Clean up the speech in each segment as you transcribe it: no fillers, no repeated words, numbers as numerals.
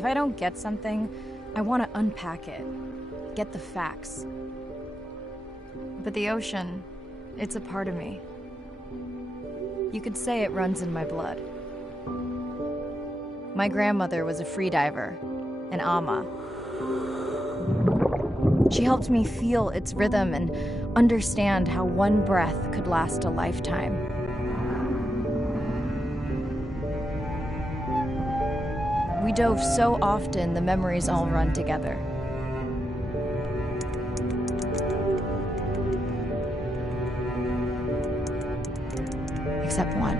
If I don't get something, I want to unpack it. Get the facts. But the ocean, it's a part of me. You could say it runs in my blood. My grandmother was a freediver, an ama. She helped me feel its rhythm and understand how one breath could last a lifetime. We dove so often, the memories all run together. Except one.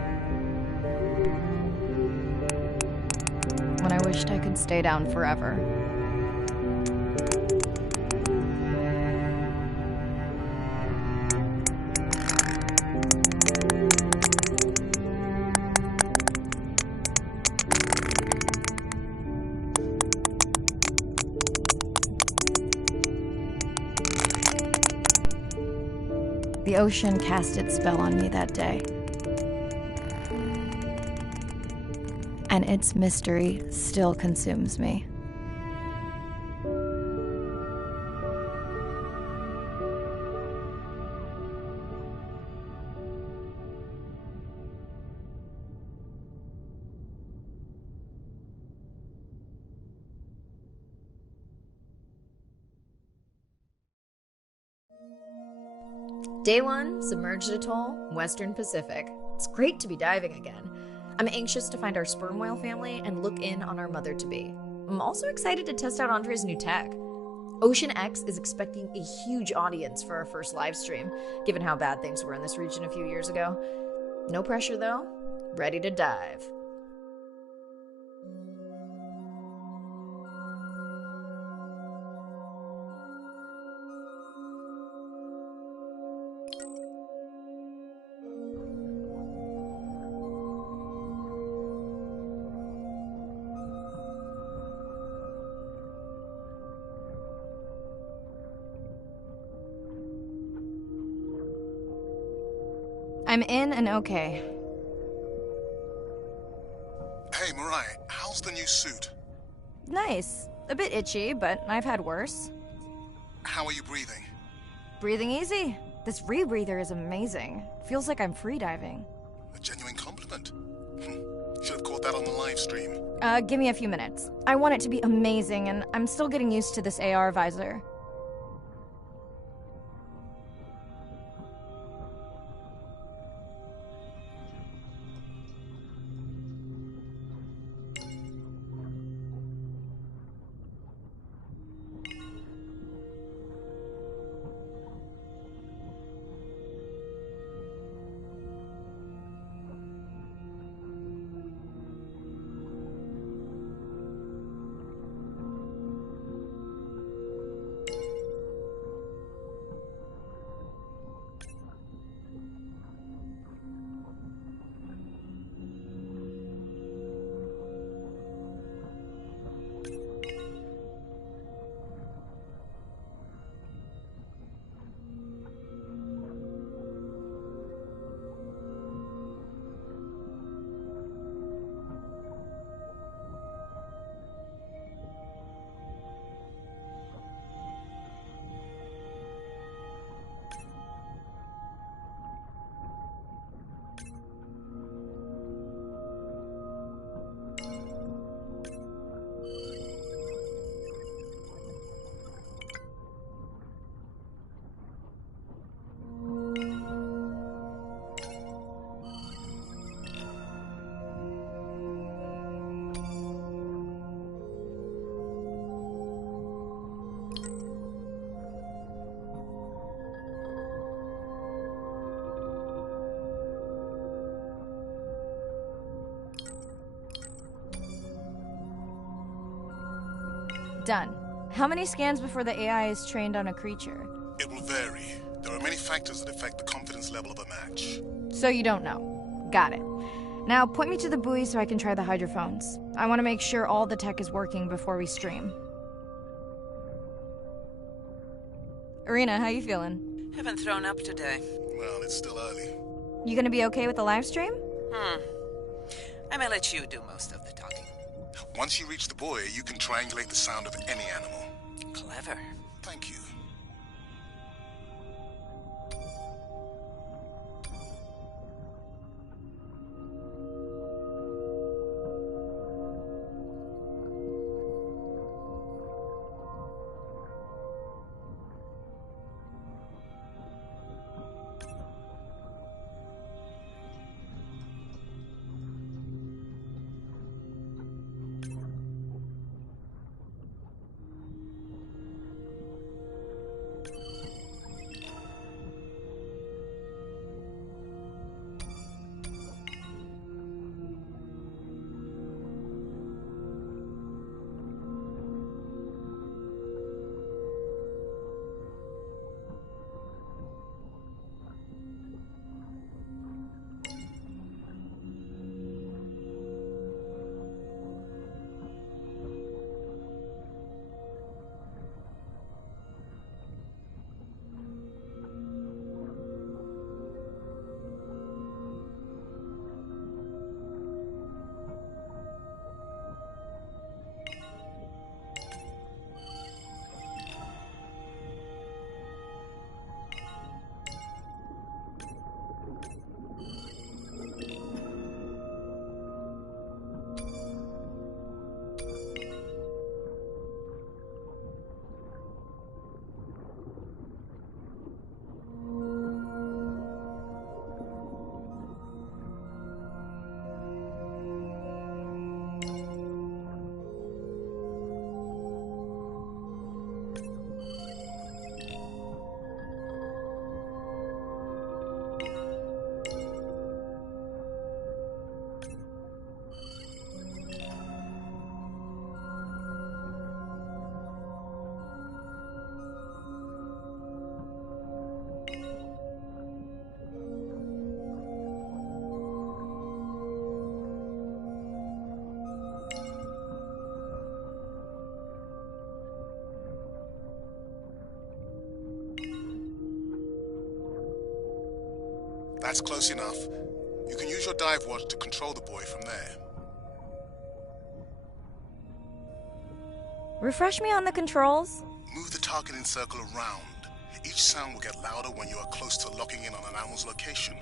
When I wished I could stay down forever. The ocean cast its spell on me that day. And its mystery still consumes me. Day 1, Submerged Atoll, Western Pacific. It's great to be diving again. I'm anxious to find our sperm whale family and look in on our mother-to-be. I'm also excited to test out Andre's new tech. Ocean X is expecting a huge audience for our first live stream, given how bad things were in this region a few years ago. No pressure though, ready to dive. I'm in and okay. Hey, Mirai, how's the new suit? Nice. A bit itchy, but I've had worse. How are you breathing? Breathing easy. This rebreather is amazing. Feels like I'm freediving. A genuine compliment. Should have caught that on the live stream. Give me a few minutes. I want it to be amazing, and I'm still getting used to this AR visor. Done. How many scans before the AI is trained on a creature? It will vary. There are many factors that affect the confidence level of a match. So you don't know. Got it. Now point me to the buoy so I can try the hydrophones. I want to make sure all the tech is working before we stream. Irina, how you feeling? Haven't thrown up today. Well, it's still early. You gonna be okay with the live stream? I may let you do most of the talking. Once you reach the buoy, you can triangulate the sound of any animal. Clever. Thank you. That's close enough. You can use your dive watch to control the buoy from there. Refresh me on the controls? Move the targeting circle around. Each sound will get louder when you are close to locking in on an animal's location.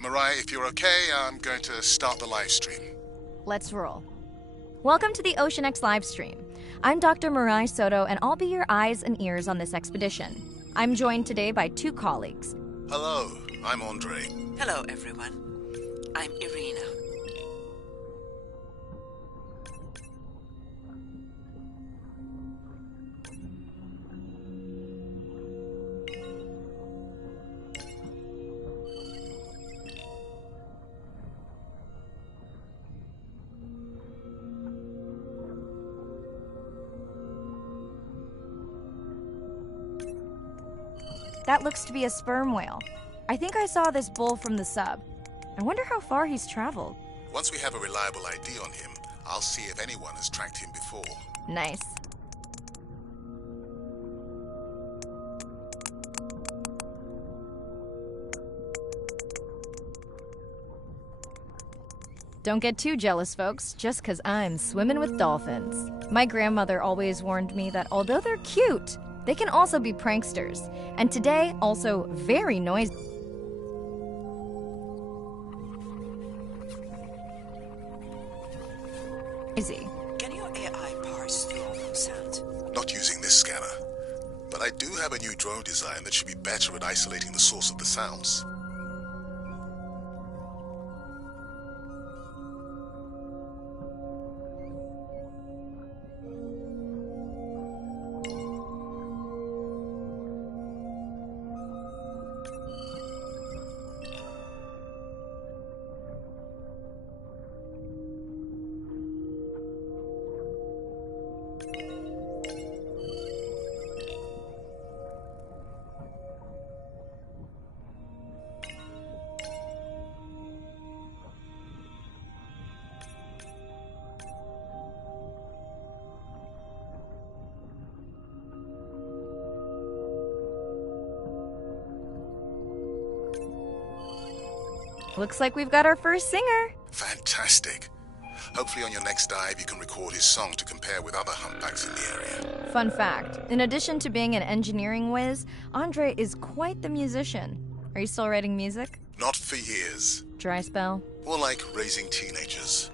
Mariah, if you're okay, I'm going to start the live stream. Let's roll. Welcome to the OceanX livestream. I'm Dr. Mirai Soto, and I'll be your eyes and ears on this expedition. I'm joined today by two colleagues. Hello, I'm Andre. Hello, everyone. I'm Irina. That looks to be a sperm whale. I think I saw this bull from the sub. I wonder how far he's traveled. Once we have a reliable ID on him, I'll see if anyone has tracked him before. Nice. Don't get too jealous, folks, just 'cause I'm swimming with dolphins. My grandmother always warned me that although they're cute, they can also be pranksters, and today also very noisy. Can your AI parse through all those sounds? Not using this scanner. But I do have a new drone design that should be better at isolating the source of the sounds. Looks like we've got our first singer. Fantastic. Hopefully on your next dive you can record his song to compare with other humpbacks in the area. Fun fact, in addition to being an engineering whiz, Andre is quite the musician. Are you still writing music? Not for years. Dry spell? More like raising teenagers.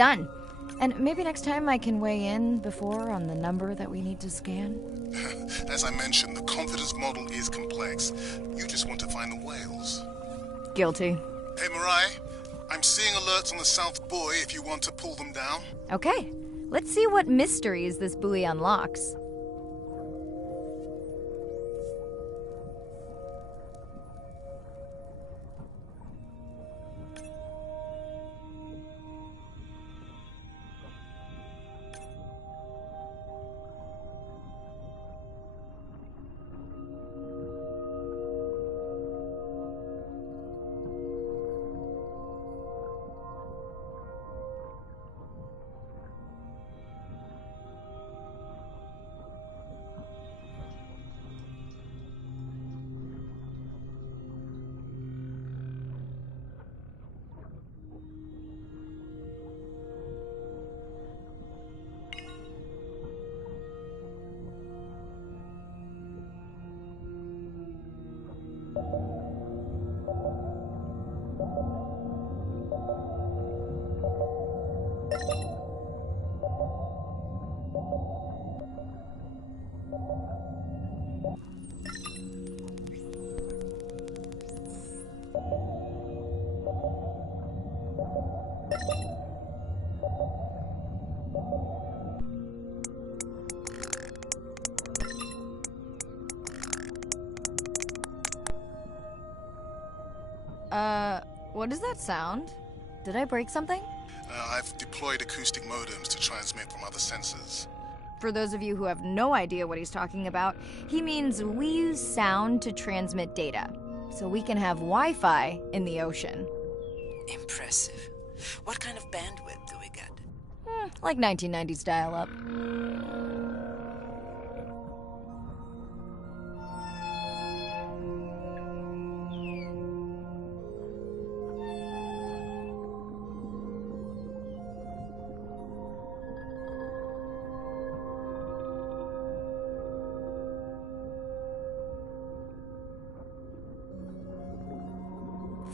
Done. And maybe next time I can weigh in before on the number that we need to scan? As I mentioned, the confidence model is complex. You just want to find the whales. Guilty. Hey, Mirai, I'm seeing alerts on the South Buoy if you want to pull them down. Okay, let's see what mysteries this buoy unlocks. What does that sound? Did I break something? I've deployed acoustic modems to transmit from other sensors. For those of you who have no idea what he's talking about, he means we use sound to transmit data, so we can have Wi-Fi in the ocean. Impressive. What kind of bandwidth do we get? Like 1990s dial-up.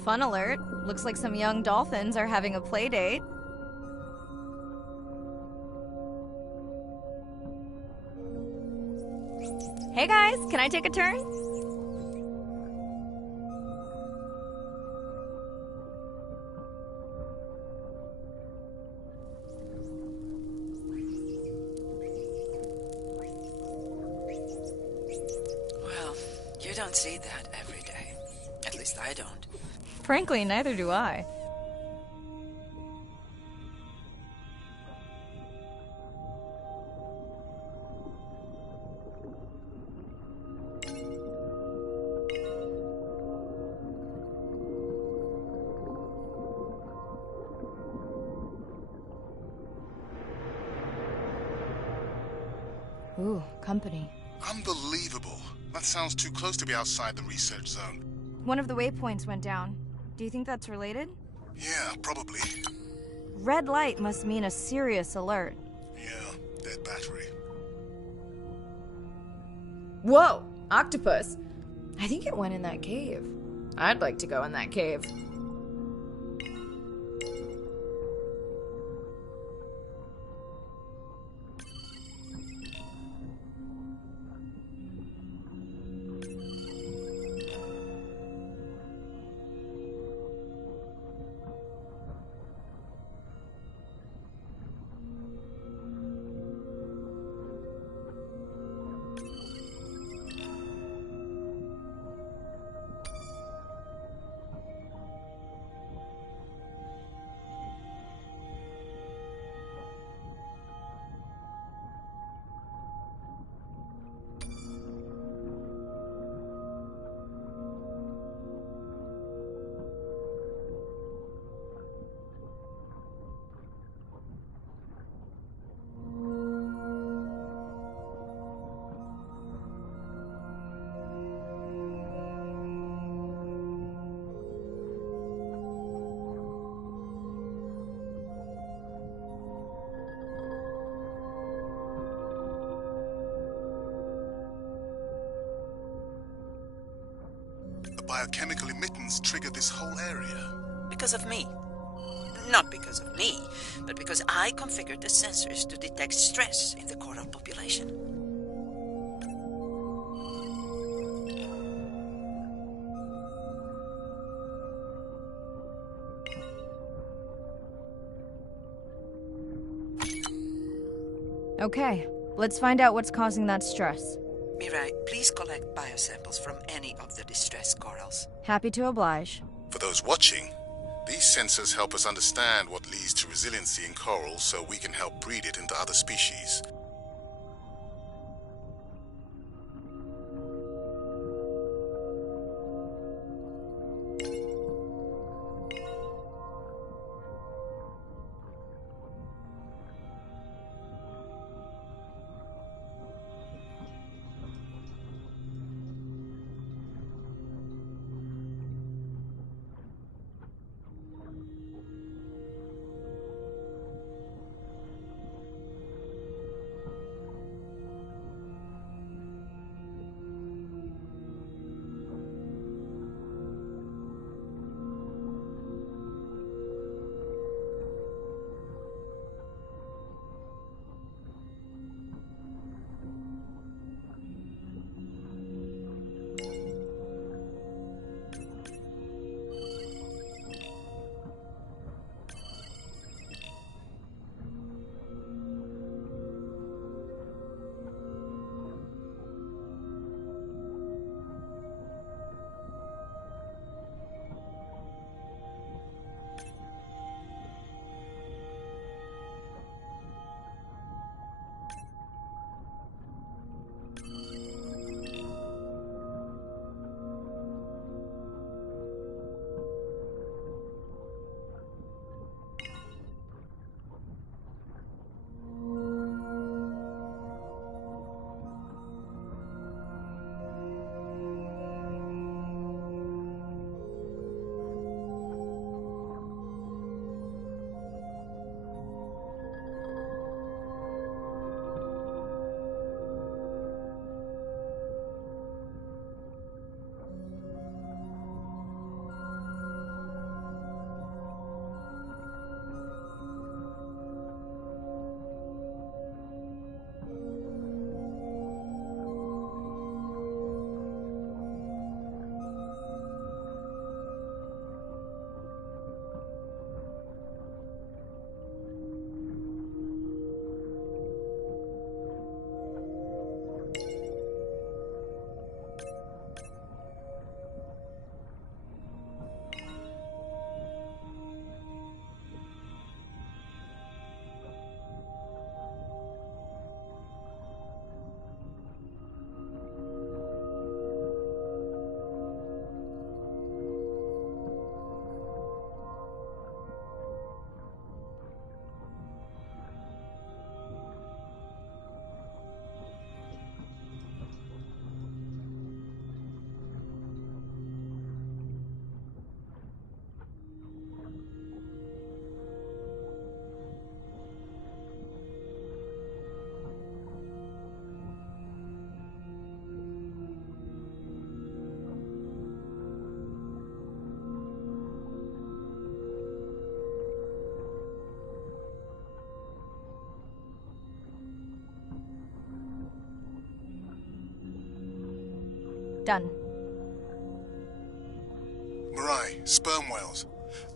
Fun alert. Looks like some young dolphins are having a play date. Hey guys, can I take a turn? Well, you don't see that every day. At least I don't. Frankly, neither do I. Ooh, company. Unbelievable. That sounds too close to be outside the research zone. One of the waypoints went down. Do you think that's related? Yeah, probably. Red light must mean a serious alert. Yeah, dead battery. Whoa! Octopus! I think it went in that cave. I'd like to go in that cave. The biochemical emittance triggered this whole area. Because of me. Not because of me, but because I configured the sensors to detect stress in the coral population. Okay, let's find out what's causing that stress. Mirai, please collect biosamples from any of the distressed corals. Happy to oblige. For those watching, these sensors help us understand what leads to resiliency in coral so we can help breed it into other species. Done. Mirai, sperm whales.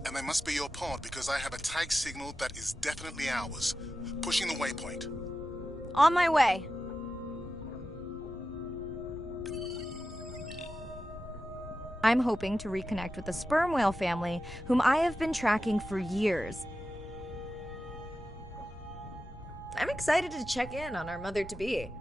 And they must be your pod because I have a tag signal that is definitely ours. Pushing the waypoint. On my way. I'm hoping to reconnect with the sperm whale family, whom I have been tracking for years. I'm excited to check in on our mother-to-be.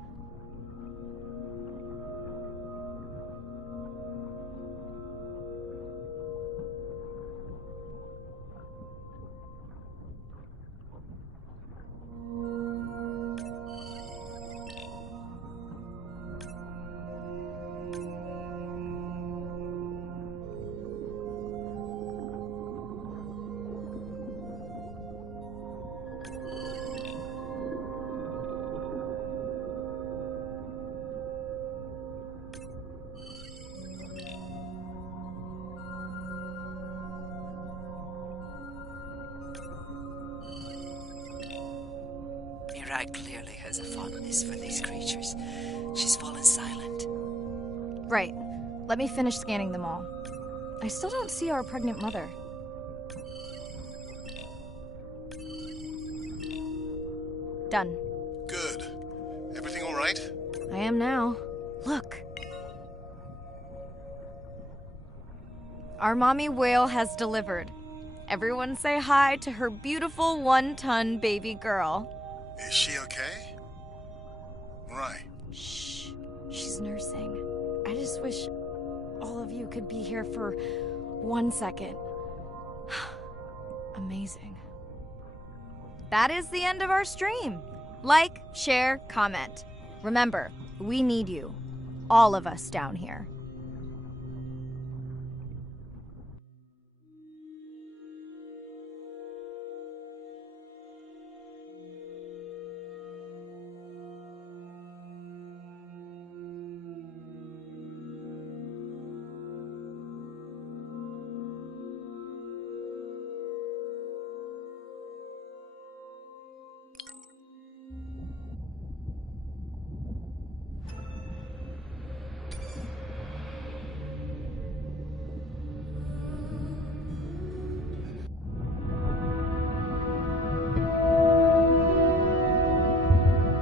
Mai clearly has a fondness for these creatures. She's fallen silent. Right. Let me finish scanning them all. I still don't see our pregnant mother. Done. Good. Everything all right? I am now. Look. Our mommy whale has delivered. Everyone say hi to her beautiful 1-ton baby girl. Is she okay? Right. Shh. She's nursing. I just wish all of you could be here for 1 second. Amazing. That is the end of our stream. Like, share, comment. Remember, we need you. All of us down here.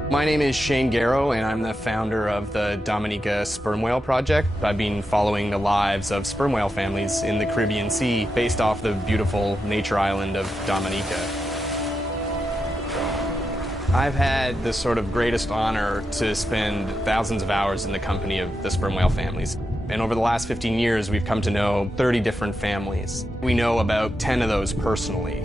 My name is Shane Garrow, and I'm the founder of the Dominica Sperm Whale Project. I've been following the lives of sperm whale families in the Caribbean Sea based off the beautiful nature island of Dominica. I've had the sort of greatest honor to spend thousands of hours in the company of the sperm whale families. And over the last 15 years, we've come to know 30 different families. We know about 10 of those personally.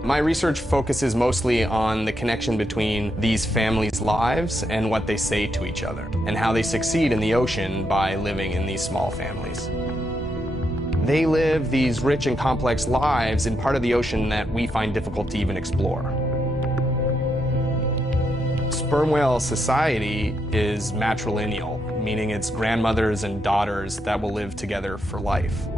My research focuses mostly on the connection between these families' lives and what they say to each other, and how they succeed in the ocean by living in these small families. They live these rich and complex lives in part of the ocean that we find difficult to even explore. Sperm whale society is matrilineal, meaning it's grandmothers and daughters that will live together for life.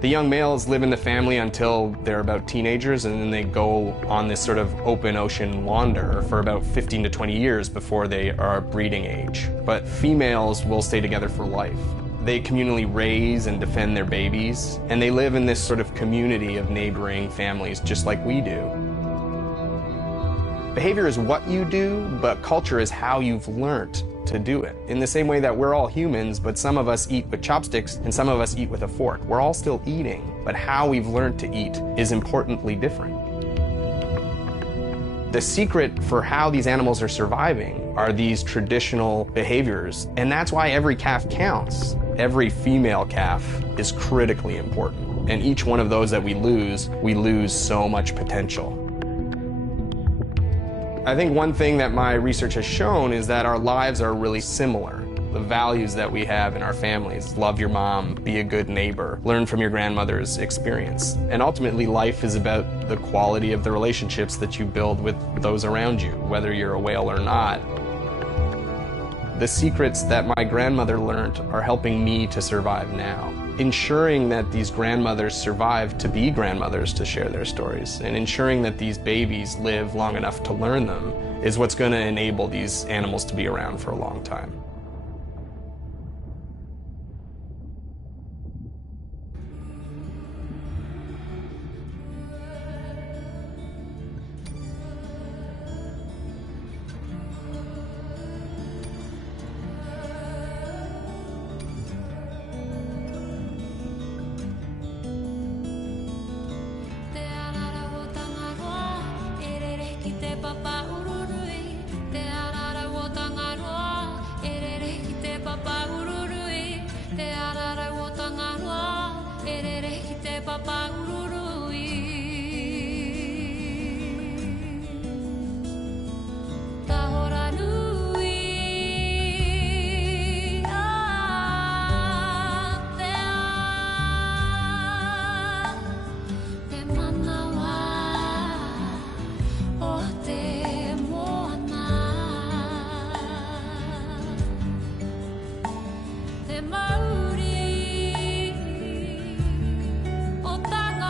The young males live in the family until they're about teenagers, and then they go on this sort of open ocean wander for about 15 to 20 years before they are breeding age. But females will stay together for life. They communally raise and defend their babies, and they live in this sort of community of neighboring families just like we do. Behavior is what you do, but culture is how you've learned to do it. In the same way that we're all humans, but some of us eat with chopsticks and some of us eat with a fork. We're all still eating, but how we've learned to eat is importantly different. The secret for how these animals are surviving are these traditional behaviors, and that's why every calf counts. Every female calf is critically important, and each one of those that we lose so much potential. I think one thing that my research has shown is that our lives are really similar. The values that we have in our families, love your mom, be a good neighbor, learn from your grandmother's experience. And ultimately, life is about the quality of the relationships that you build with those around you, whether you're a whale or not. The secrets that my grandmother learned are helping me to survive now. Ensuring that these grandmothers survive to be grandmothers to share their stories, and ensuring that these babies live long enough to learn them is what's going to enable these animals to be around for a long time. Te mauri o tanga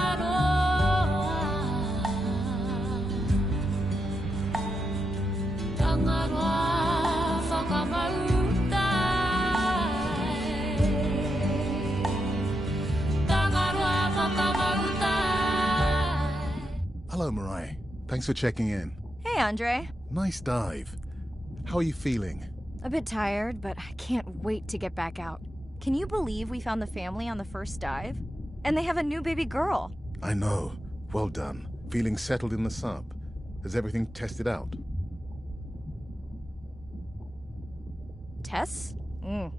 Hello, Mariah. Thanks for checking in. Hey, Andre. Nice dive. How are you feeling? A bit tired, but I can't wait to get back out. Can you believe we found the family on the first dive? And they have a new baby girl. I know. Well done. Feeling settled in the sub. Has everything tested out? Tests?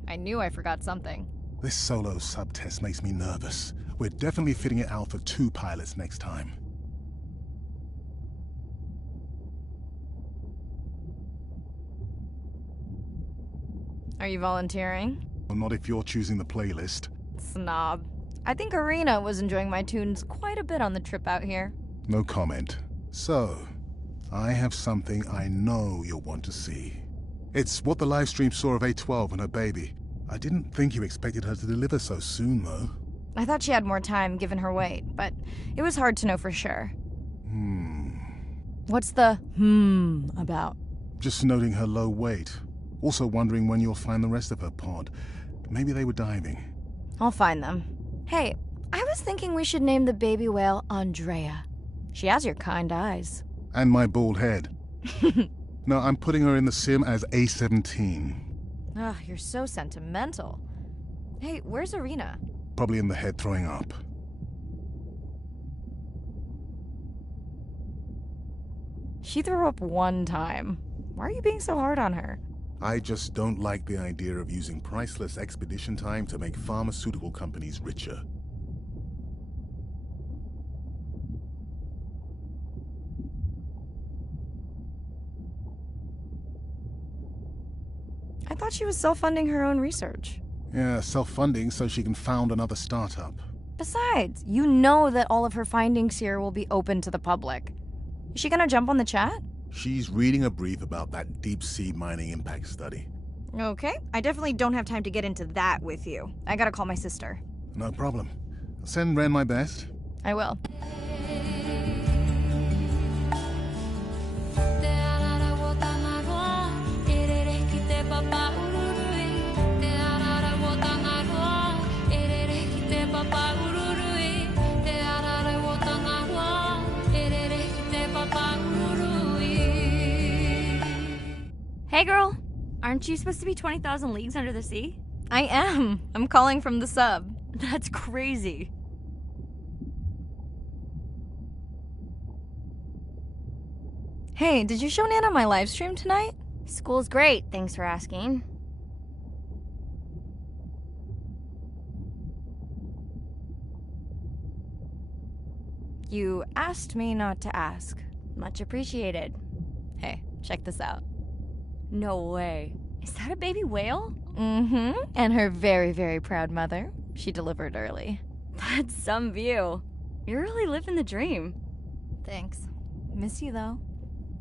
I knew I forgot something. This solo sub test makes me nervous. We're definitely fitting it out for 2 pilots next time. Are you volunteering? Well, not if you're choosing the playlist. Snob. I think Arena was enjoying my tunes quite a bit on the trip out here. No comment. So, I have something I know you'll want to see. It's what the livestream saw of A12 and her baby. I didn't think you expected her to deliver so soon, though. I thought she had more time given her weight, but it was hard to know for sure. What's the about? Just noting her low weight. Also wondering when you'll find the rest of her pod. Maybe they were diving. I'll find them. Hey, I was thinking we should name the baby whale Andrea. She has your kind eyes. And my bald head. No, I'm putting her in the sim as A17. Ugh, you're so sentimental. Hey, where's Arena? Probably in the head throwing up. She threw up one time. Why are you being so hard on her? I just don't like the idea of using priceless expedition time to make pharmaceutical companies richer. I thought she was self-funding her own research. Yeah, self-funding so she can found another startup. Besides, you know that all of her findings here will be open to the public. Is she gonna jump on the chat? She's reading a brief about that deep-sea mining impact study. Okay, I definitely don't have time to get into that with you. I gotta call my sister. No problem. I'll send Ren my best. I will. Hey girl, aren't you supposed to be 20,000 leagues under the sea? I am. I'm calling from the sub. That's crazy. Hey, did you show Nana my live stream tonight? School's great, thanks for asking. You asked me not to ask. Much appreciated. Hey, check this out. No way. Is that a baby whale? Mm-hmm. And her very, very proud mother. She delivered early. That's some view. You're really living the dream. Thanks. Miss you, though.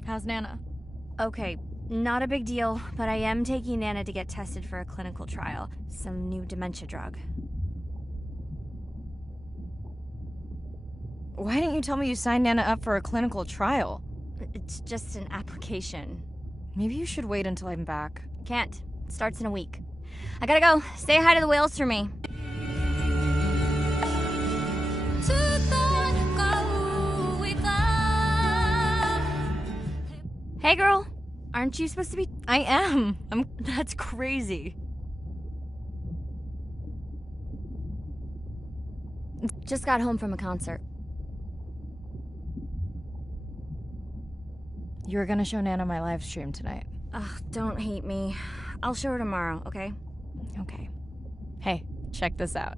How's Nana? Okay, not a big deal, but I am taking Nana to get tested for a clinical trial. Some new dementia drug. Why didn't you tell me you signed Nana up for a clinical trial? It's just an application. Maybe you should wait until I'm back. Can't. It starts in a week. I gotta go. Say hi to the whales for me. Hey girl, aren't you supposed to be... I am. That's crazy. Just got home from a concert. You were gonna show Nana my live stream tonight. Ugh, don't hate me. I'll show her tomorrow, okay? Okay. Hey, check this out.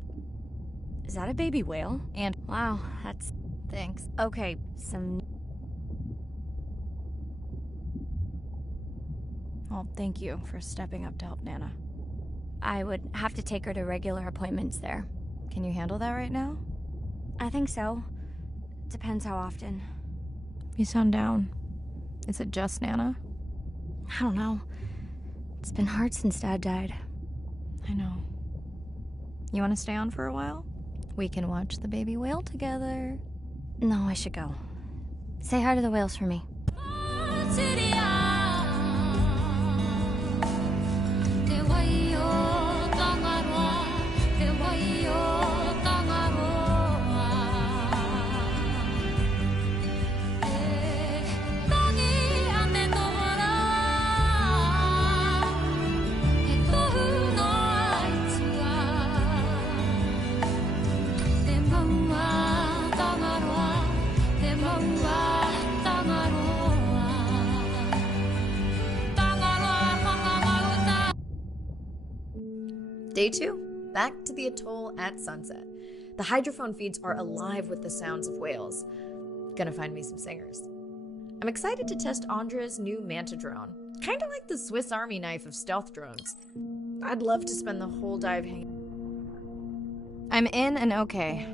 Is that a baby whale? And wow, that's... thanks. Okay, some... Well, thank you for stepping up to help Nana. I would have to take her to regular appointments there. Can you handle that right now? I think so. Depends how often. You sound down. Is it just Nana? I don't know. It's been hard since Dad died. I know. You want to stay on for a while? We can watch the baby whale together. No, I should go. Say hi to the whales for me. Day 2, back to the atoll at sunset. The hydrophone feeds are alive with the sounds of whales. Gonna find me some singers. I'm excited to test Andre's new Manta drone. Kinda like the Swiss Army knife of stealth drones. I'd love to spend the whole dive hanging. I'm in and okay.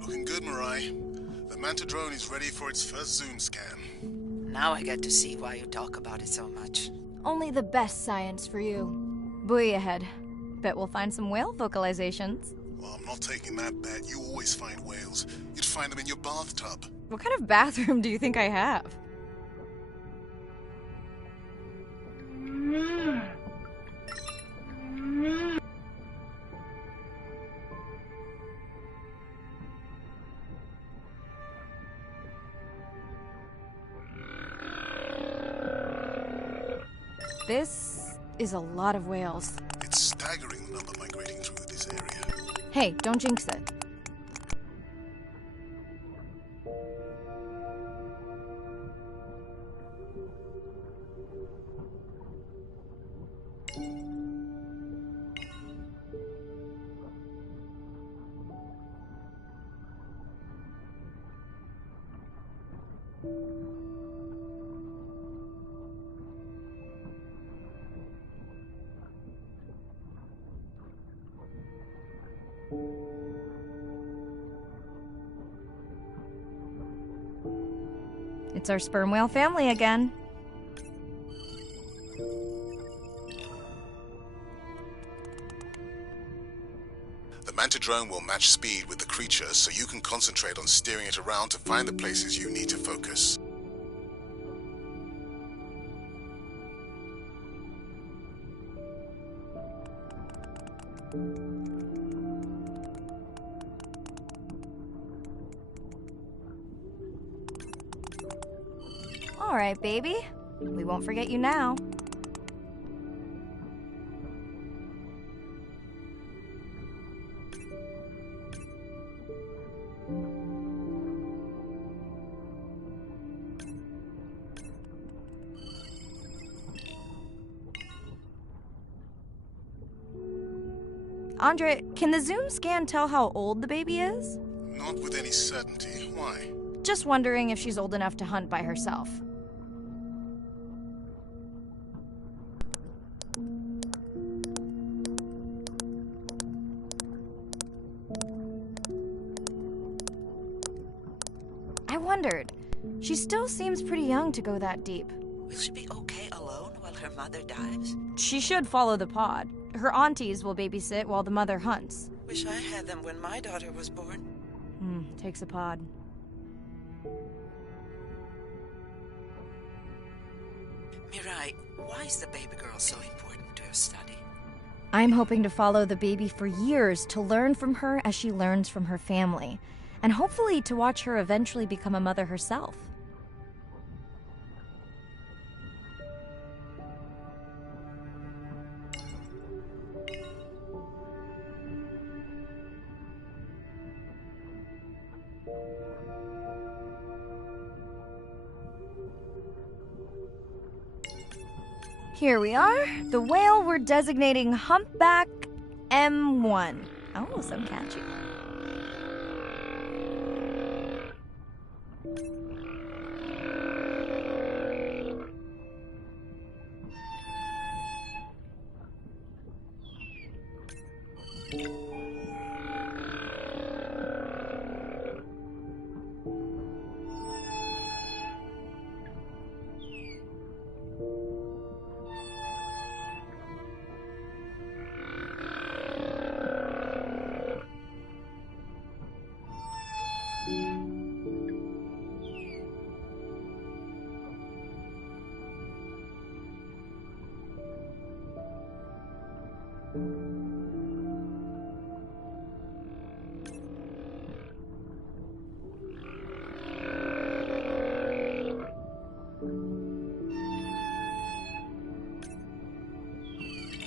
Looking good, Mirai. The Manta drone is ready for its first zoom scan. Now I get to see why you talk about it so much. Only the best science for you. Buoy ahead. Bet we'll find some whale vocalizations. Well, I'm not taking that bet. You always find whales. You'd find them in your bathtub. What kind of bathroom do you think I have? This is a lot of whales. It's staggering the number migrating through this area. Hey, don't jinx it. It's our sperm whale family again. The Manta drone will match speed with the creature, so you can concentrate on steering it around to find the places you need to focus. All right, baby. We won't forget you now. Andre, can the zoom scan tell how old the baby is? Not with any certainty. Why? Just wondering if she's old enough to hunt by herself. I wondered. She still seems pretty young to go that deep. Will she be okay alone while her mother dives? She should follow the pod. Her aunties will babysit while the mother hunts. Wish I had them when my daughter was born. Takes a pod. Mirai, why is the baby girl so important to your study? I'm hoping to follow the baby for years to learn from her as she learns from her family, and hopefully to watch her eventually become a mother herself. Here we are, the whale we're designating Humpback M1. Oh, so catchy.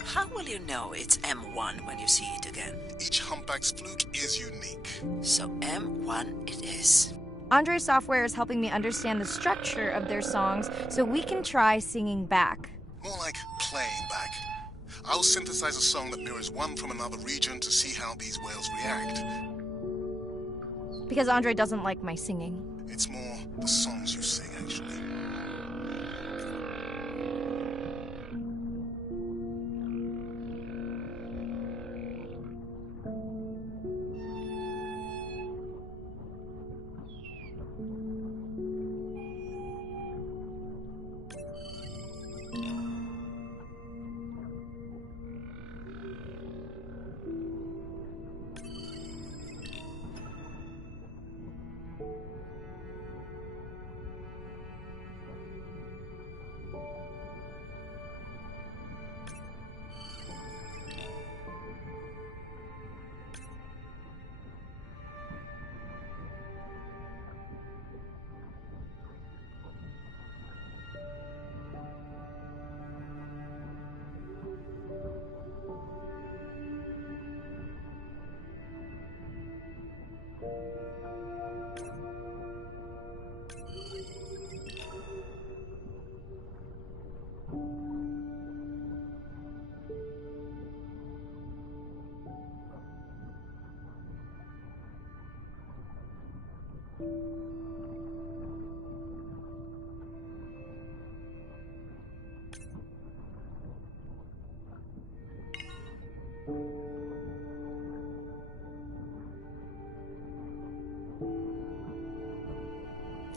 How will you know it's M1 when you see it again? Each humpback's fluke is unique. So M1 it is. Andre software is helping me understand the structure of their songs so we can try singing back. More like playing back. I'll synthesize a song that mirrors one from another region to see how these whales react. Because Andre doesn't like my singing. It's more the songs you sing, actually.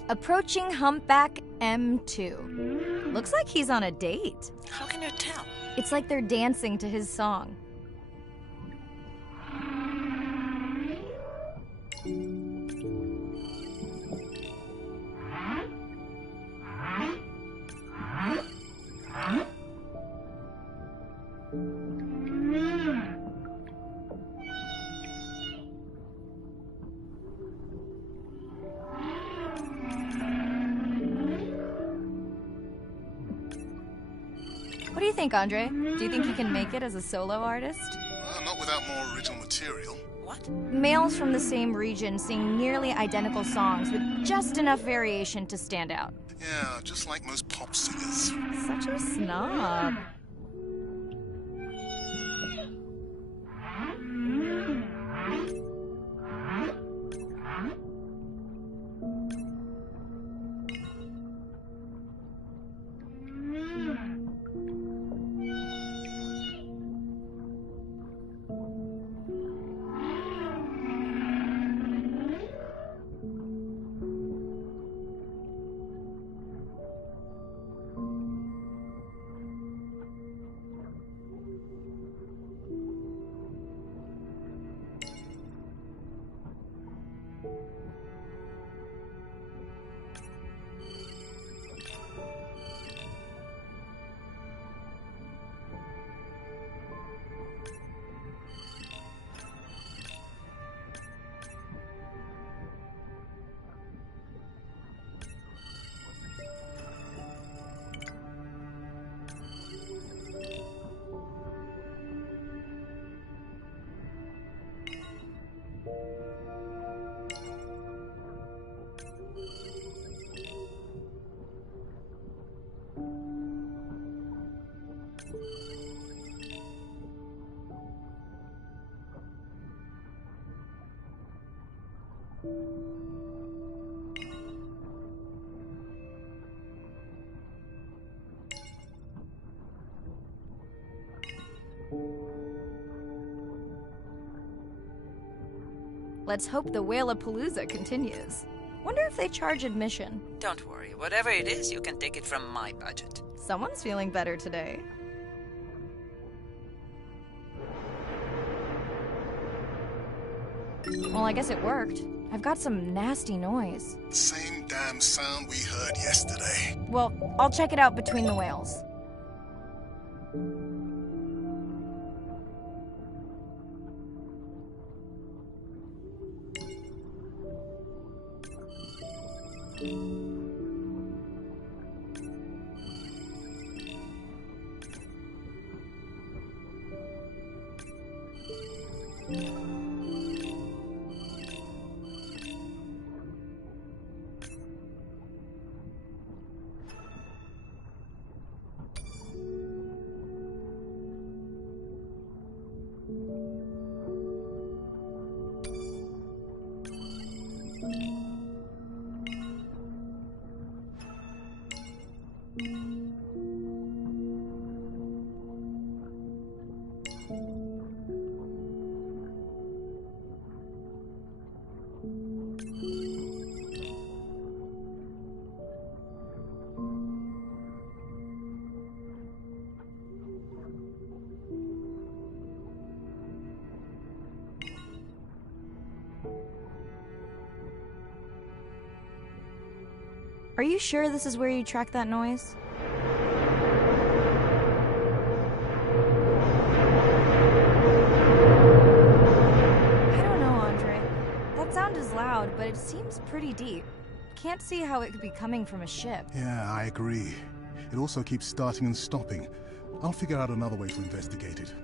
Approaching Humpback M2. Looks like he's on a date. How can you tell? It's like they're dancing to his song. What do you think, Andre? Do you think he can make it as a solo artist? Not without more original material. What? Males from the same region sing nearly identical songs with just enough variation to stand out. Yeah, just like most pop singers. Such a snob. Let's hope the Whalapalooza continues. Wonder if they charge admission. Don't worry. Whatever it is, you can take it from my budget. Someone's feeling better today. Well, I guess it worked. I've got some nasty noise. Same damn sound we heard yesterday. Well, I'll check it out between the whales. Are you sure this is where you tracked that noise? I don't know, Andre. That sound is loud, but it seems pretty deep. Can't see how it could be coming from a ship. Yeah, I agree. It also keeps starting and stopping. I'll figure out another way to investigate it.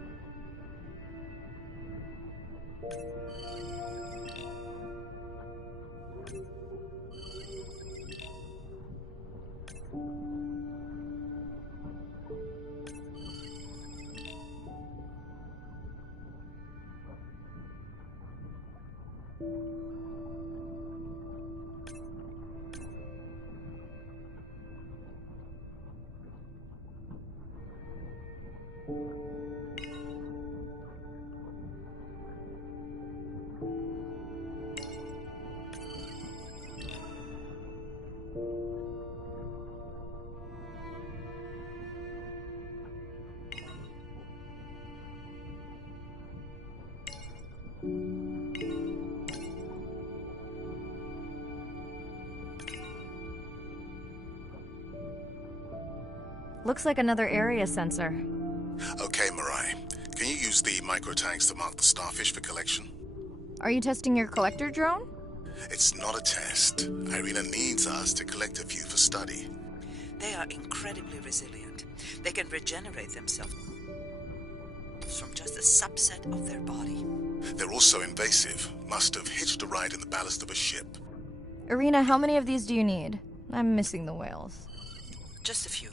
Looks like another area sensor. Okay, Mirai. Can you use the microtags to mark the starfish for collection? Are you testing your collector drone? It's not a test. Irina needs us to collect a few for study. They are incredibly resilient. They can regenerate themselves from just a subset of their body. They're also invasive. Must have hitched a ride in the ballast of a ship. Irina, how many of these do you need? I'm missing the whales. Just a few.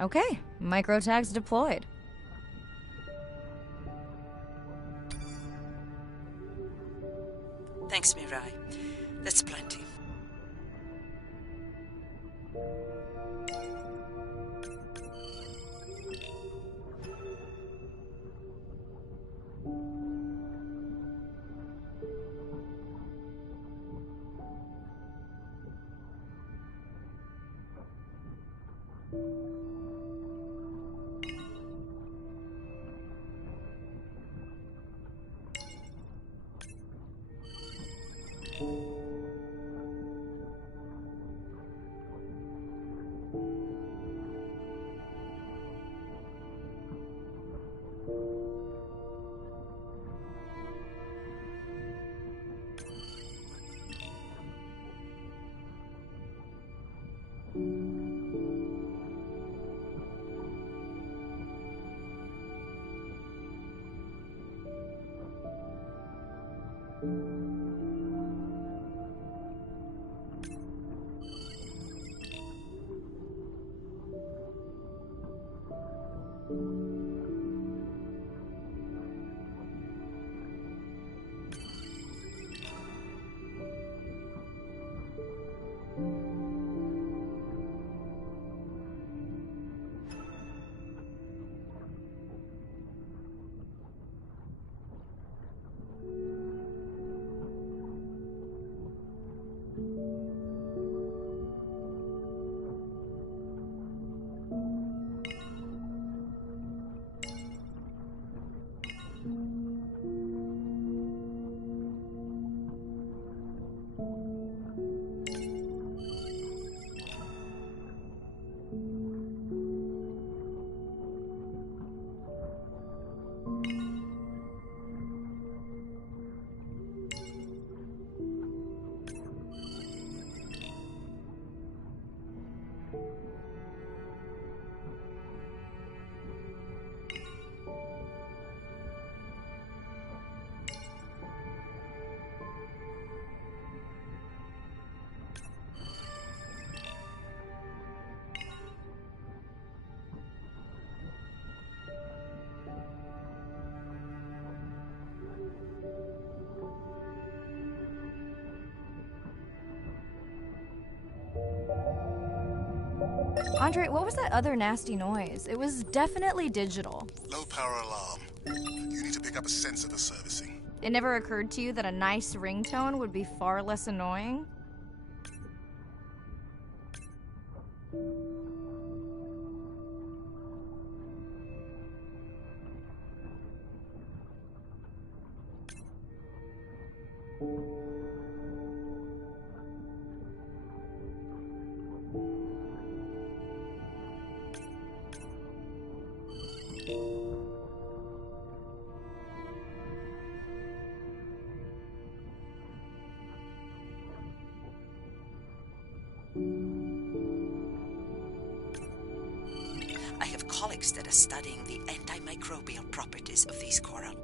Okay, microtags deployed. Thanks, Mirai. That's plenty. Andre, what was that other nasty noise? It was definitely digital. Low power alarm. You need to pick up a sensor for servicing. It never occurred to you that a nice ringtone would be far less annoying? I have colleagues that are studying the antimicrobial properties of these coral.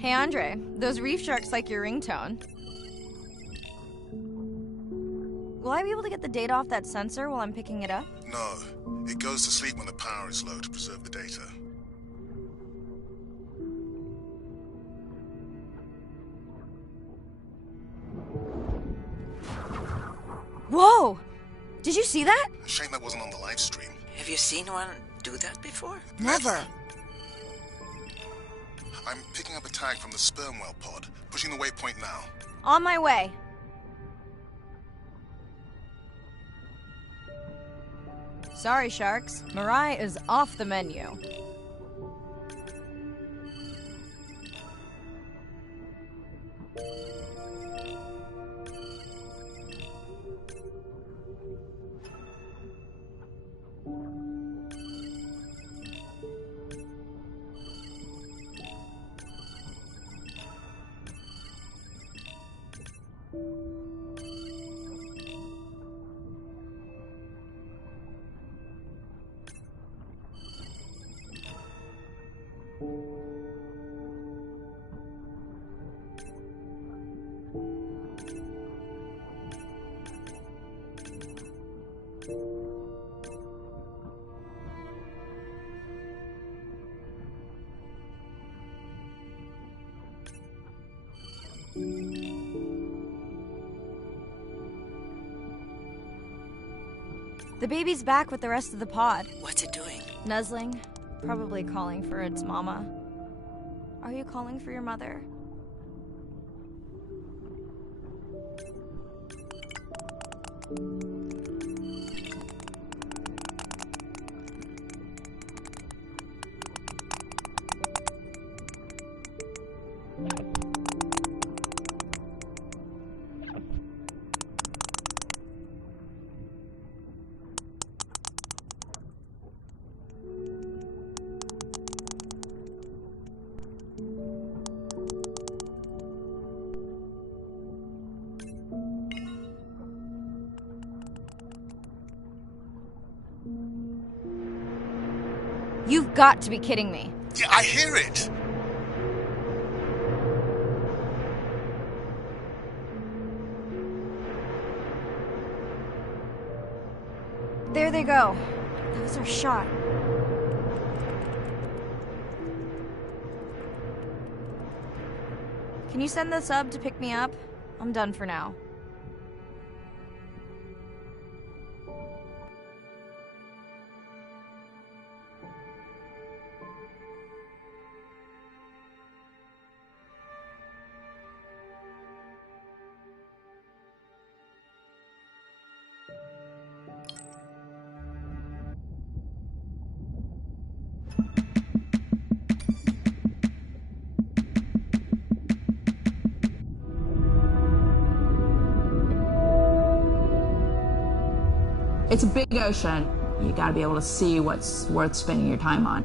Hey Andre, those reef sharks like your ringtone. Will I be able to get the data off that sensor while I'm picking it up? No. It goes to sleep when the power is low to preserve the data. Whoa! Did you see that? Shame that wasn't on the live stream. Have you seen one do that before? Never. I'm picking up a tag from the sperm whale pod. Pushing the waypoint now. On my way. Sorry, sharks. Mirai is off the menu. The baby's back with the rest of the pod. What's it doing? Nuzzling, probably calling for its mama. Are you calling for your mother? You've got to be kidding me. Yeah, I hear it. There they go. That was our shot. Can you send the sub to pick me up? I'm done for now. It's a big ocean. You gotta be able to see what's worth spending your time on.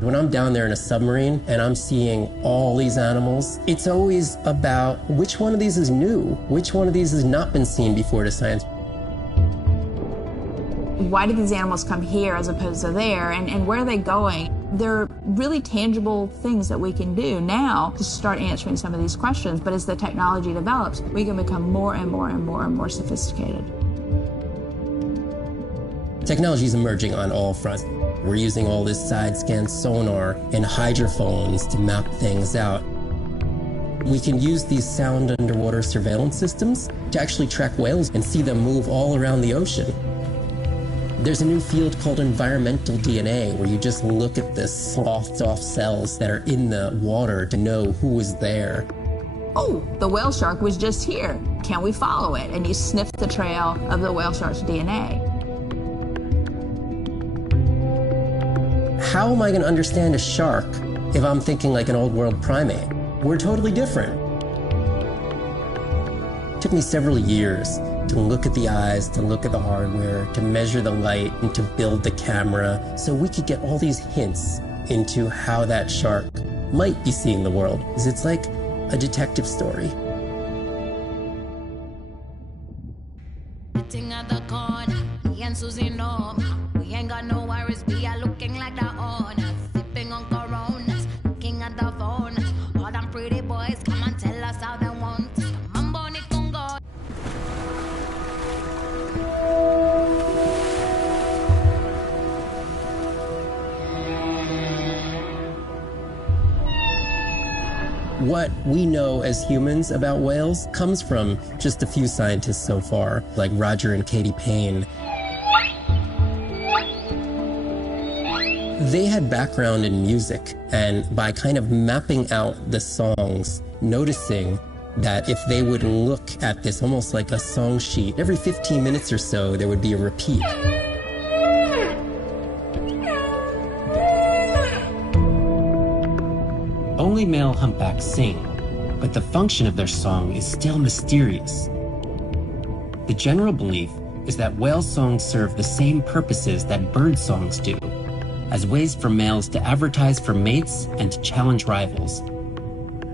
When I'm down there in a submarine and I'm seeing all these animals, it's always about which one of these is new, which one of these has not been seen before to science. Why did these animals come here as opposed to there, and where are they going? They're really tangible things that we can do now to start answering some of these questions, but as the technology develops, we can become more and more and more and more sophisticated. Technology is emerging on all fronts. We're using all this side-scan sonar and hydrophones to map things out. We can use these sound underwater surveillance systems to actually track whales and see them move all around the ocean. There's a new field called environmental DNA, where you just look at the sloughed off cells that are in the water to know who is there. Oh, the whale shark was just here. Can we follow it? And you sniff the trail of the whale shark's DNA. How am I going to understand a shark if I'm thinking like an old world primate? We're totally different. It took me several years to look at the eyes, to look at the hardware, to measure the light, and to build the camera so we could get all these hints into how that shark might be seeing the world. It's like a detective story. We ain't got no worries, we are looking like the owners, sipping on Coronas, looking at the phone. All them pretty boys come and tell us how they want. Mambo ni Congo. What we know as humans about whales comes from just a few scientists so far, like Roger and Katie Payne. They had background in music, and by kind of mapping out the songs, noticing that if they would look at this almost like a song sheet, every 15 minutes or so there would be a repeat. Only male humpbacks sing, but the function of their song is still mysterious. The general belief is that whale songs serve the same purposes that bird songs do, as ways for males to advertise for mates and to challenge rivals.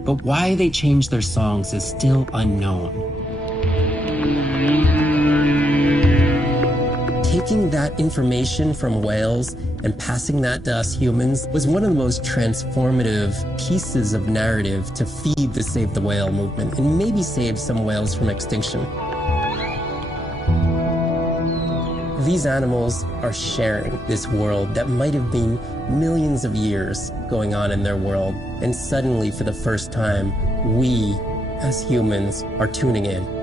But why they change their songs is still unknown. Taking that information from whales and passing that to us humans was one of the most transformative pieces of narrative to feed the Save the Whale movement and maybe save some whales from extinction. These animals are sharing this world that might have been millions of years going on in their world, and suddenly, for the first time, we, as humans, are tuning in.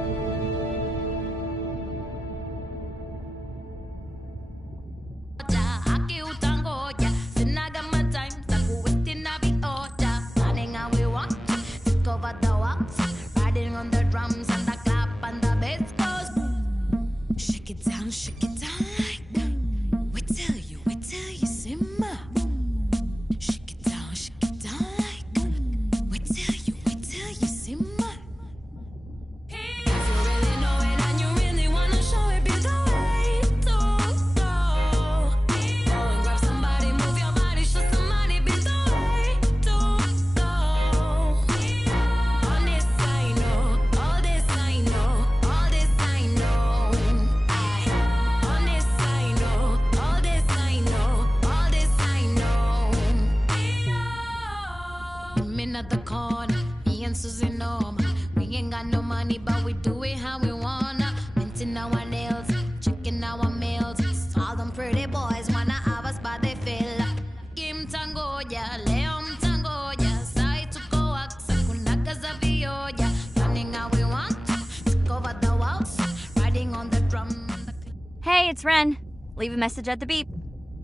Hey, it's Ren. Leave a message at the beep.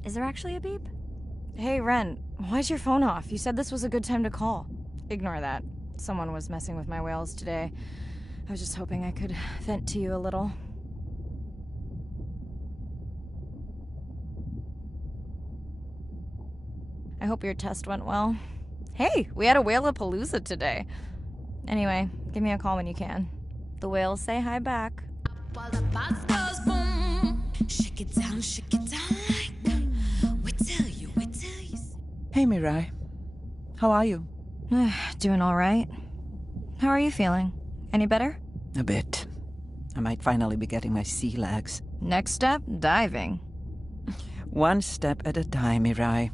Is there actually a beep? Hey, Ren, why's your phone off? You said this was a good time to call. Ignore that. Someone was messing with my whales today. I was just hoping I could vent to you a little. I hope your test went well. Hey, we had a whale-a-palooza today. Anyway, give me a call when you can. The whales say hi back. While the box goes boom, shake it down like we tell you. Hey, Mirai. How are you? Doing all right. How are you feeling? Any better? A bit. I might finally be getting my sea legs. Next step, diving. One step at a time, Mirai.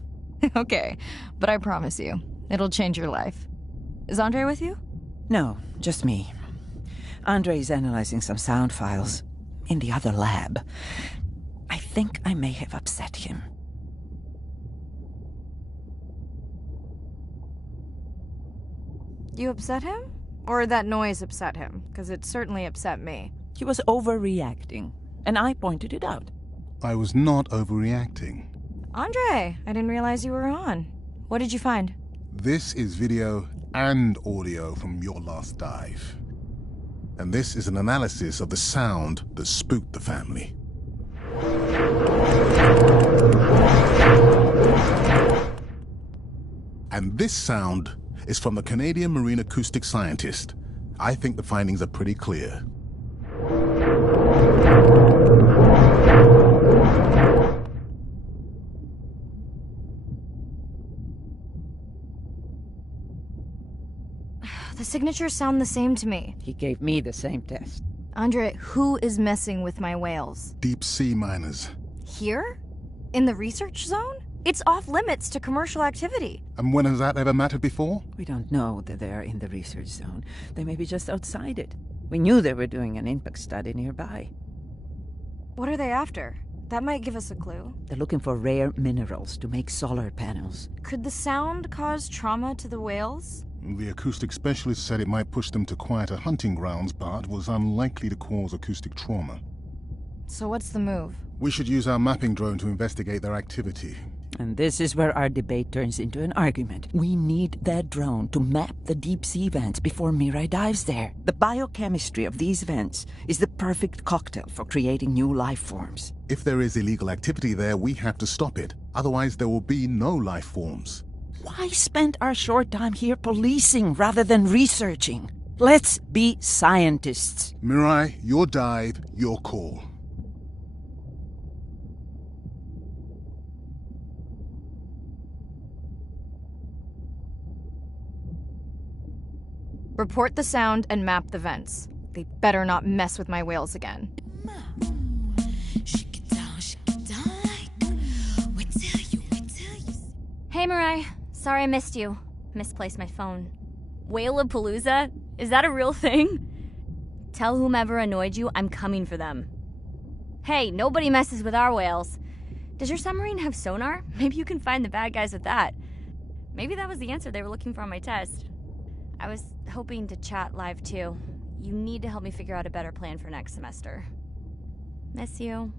Okay, but I promise you, it'll change your life. Is Andre with you? No, just me. Andre is analyzing some sound files in the other lab. I think I may have upset him. You upset him? Or that noise upset him? Because it certainly upset me. He was overreacting, and I pointed it out. I was not overreacting. Andre, I didn't realize you were on. What did you find? This is video and audio from your last dive. And this is an analysis of the sound that spooked the family. And this sound is from the Canadian marine acoustic scientist. I think the findings are pretty clear. The signatures sound the same to me. He gave me the same test. Andre, who is messing with my whales? Deep sea miners. Here? In the research zone? It's off limits to commercial activity. And when has that ever mattered before? We don't know that they are in the research zone. They may be just outside it. We knew they were doing an impact study nearby. What are they after? That might give us a clue. They're looking for rare minerals to make solar panels. Could the sound cause trauma to the whales? The acoustic specialist said it might push them to quieter hunting grounds, but was unlikely to cause acoustic trauma. So what's the move? We should use our mapping drone to investigate their activity. And this is where our debate turns into an argument. We need that drone to map the deep sea vents before Mirai dives there. The biochemistry of these vents is the perfect cocktail for creating new life forms. If there is illegal activity there, we have to stop it. Otherwise, there will be no life forms. Why spend our short time here policing rather than researching? Let's be scientists. Mirai, your dive, your call. Report the sound and map the vents. They better not mess with my whales again. Hey, Mirai. Sorry I missed you. Misplaced my phone. Whale-a-palooza? Is that a real thing? Tell whomever annoyed you I'm coming for them. Hey, nobody messes with our whales. Does your submarine have sonar? Maybe you can find the bad guys with that. Maybe that was the answer they were looking for on my test. I was hoping to chat live too. You need to help me figure out a better plan for next semester. Miss you.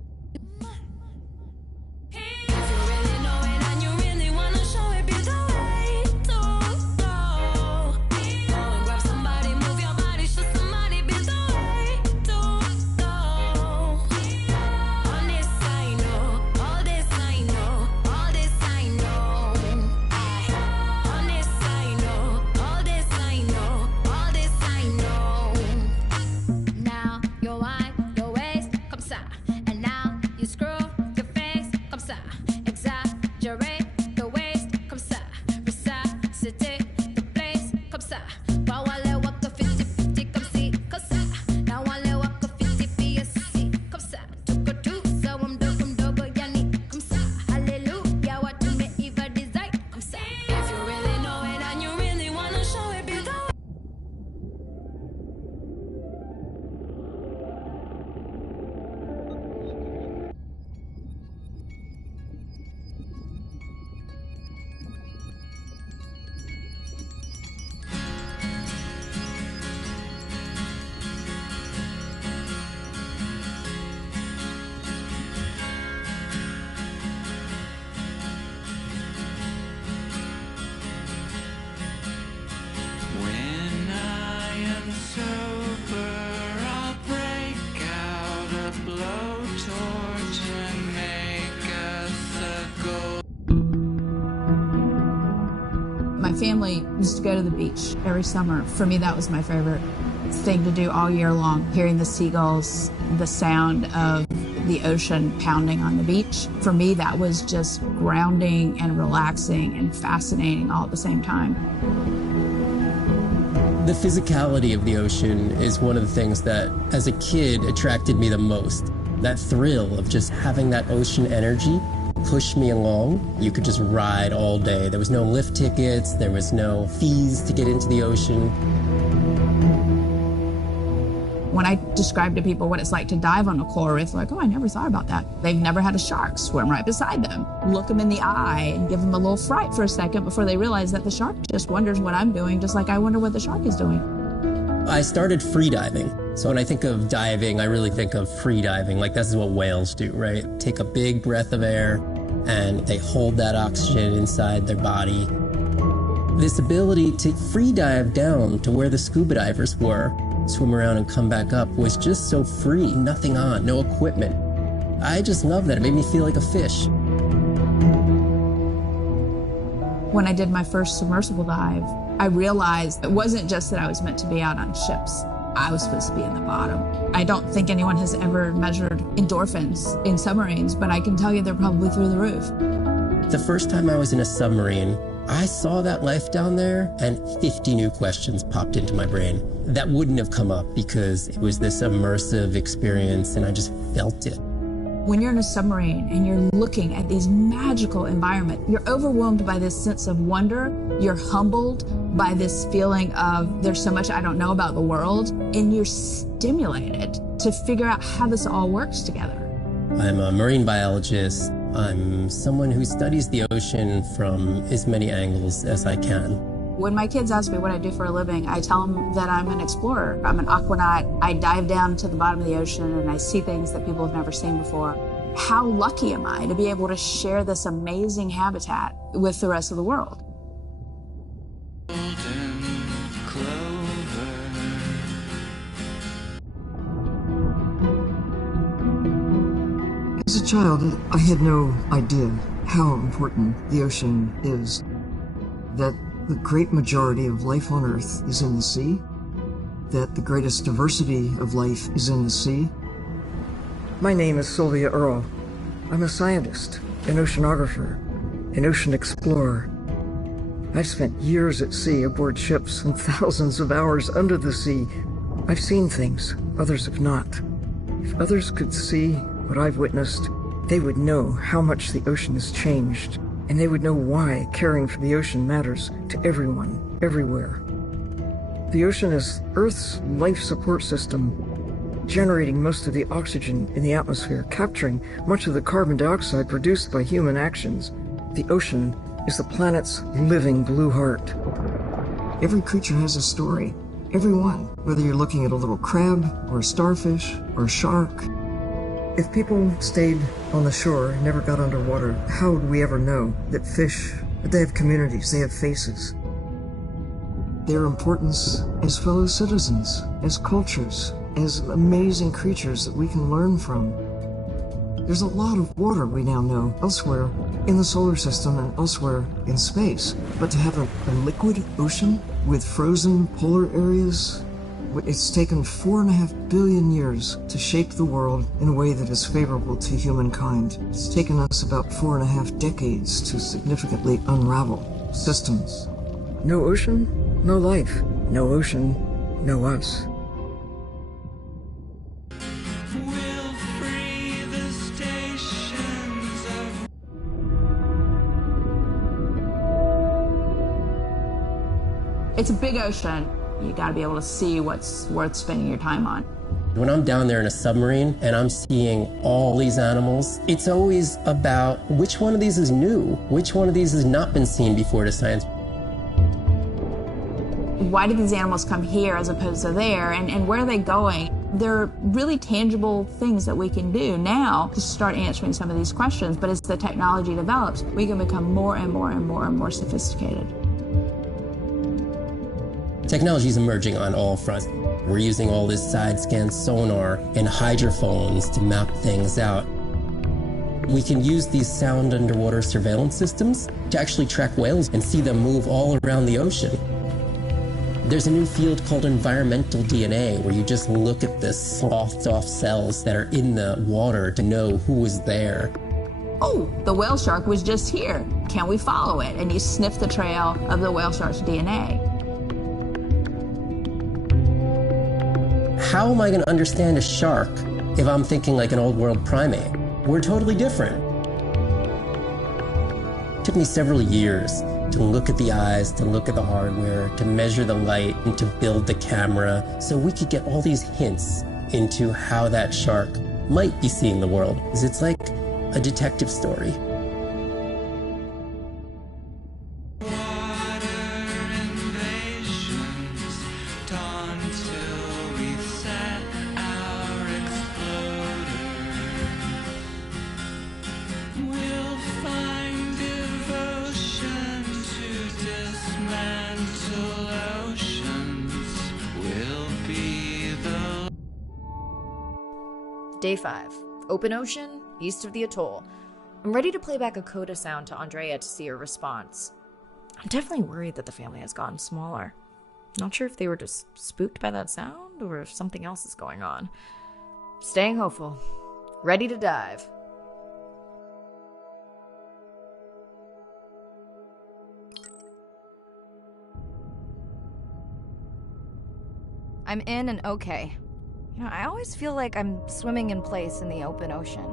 Family used to go to the beach every summer. For me, that was my favorite thing to do all year long. Hearing the seagulls, the sound of the ocean pounding on the beach. For me, that was just grounding and relaxing and fascinating all at the same time. The physicality of the ocean is one of the things that, as a kid, attracted me the most. That thrill of just having that ocean energy push me along. You could just ride all day. There was no lift tickets, there was no fees to get into the ocean. When I describe to people what it's like to dive on a coral reef, they're like, oh, I never thought about that. They've never had a shark swim right beside them. Look them in the eye and give them a little fright for a second before they realize that the shark just wonders what I'm doing, just like I wonder what the shark is doing. I started free diving. So when I think of diving, I really think of free diving. Like, this is what whales do, right? Take a big breath of air and they hold that oxygen inside their body. This ability to free dive down to where the scuba divers were, swim around and come back up, was just so free. Nothing on, no equipment. I just love that. It made me feel like a fish. When I did my first submersible dive, I realized it wasn't just that I was meant to be out on ships. I was supposed to be in the bottom. I don't think anyone has ever measured endorphins in submarines, but I can tell you they're probably through the roof. The first time I was in a submarine, I saw that life down there and 50 new questions popped into my brain that wouldn't have come up because it was this immersive experience and I just felt it. When you're in a submarine and you're looking at these magical environments, you're overwhelmed by this sense of wonder. You're humbled by this feeling of there's so much I don't know about the world, and you're stimulated to figure out how this all works together. I'm a marine biologist. I'm someone who studies the ocean from as many angles as I can. When my kids ask me what I do for a living, I tell them that I'm an explorer. I'm an aquanaut. I dive down to the bottom of the ocean and I see things that people have never seen before. How lucky am I to be able to share this amazing habitat with the rest of the world? As a child, I had no idea how important the ocean is, that the great majority of life on Earth is in the sea, that the greatest diversity of life is in the sea. My name is Sylvia Earle. I'm a scientist, an oceanographer, an ocean explorer. I've spent years at sea aboard ships and thousands of hours under the sea. I've seen things others have not. If others could see what I've witnessed, they would know how much the ocean has changed, and they would know why caring for the ocean matters to everyone, everywhere. The ocean is Earth's life support system. generating most of the oxygen in the atmosphere, capturing much of the carbon dioxide produced by human actions. The ocean is the planet's living blue heart. Every creature has a story. Every one. Whether you're looking at a little crab, or a starfish, or a shark. If people stayed on the shore and never got underwater, how would we ever know that fish, that they have communities, they have faces? Their importance as fellow citizens, as cultures, as amazing creatures that we can learn from. There's a lot of water we now know elsewhere in the solar system and elsewhere in space. But to have a liquid ocean with frozen polar areas, it's taken 4.5 billion years to shape the world in a way that is favorable to humankind. It's taken us about 4.5 decades to significantly unravel systems. No ocean, no life. No ocean, no us. It's a big ocean. You gotta be able to see what's worth spending your time on. When I'm down there in a submarine and I'm seeing all these animals, it's always about which one of these is new, which one of these has not been seen before to science. Why did these animals come here as opposed to there, and where are they going? There are really tangible things that we can do now to start answering some of these questions, but as the technology develops, we can become more and more and more and more sophisticated. Technology is emerging on all fronts. We're using all this side-scan sonar and hydrophones to map things out. We can use these sound underwater surveillance systems to actually track whales and see them move all around the ocean. There's a new field called environmental DNA, where you just look at the sloughed-off cells that are in the water to know who is there. Oh, the whale shark was just here. Can we follow it? And you sniff the trail of the whale shark's DNA. How am I going to understand a shark if I'm thinking like an old world primate? We're totally different. It took me several years to look at the eyes, to look at the hardware, to measure the light, and to build the camera so we could get all these hints into how that shark might be seeing the world. Because it's like a detective story. Day 5. Open ocean, east of the atoll. I'm ready to play back a coda sound to Andrea to see her response. I'm definitely worried that the family has gotten smaller. Not sure if they were just spooked by that sound or if something else is going on. Staying hopeful. Ready to dive. I'm in and okay. You know, I always feel like I'm swimming in place in the open ocean.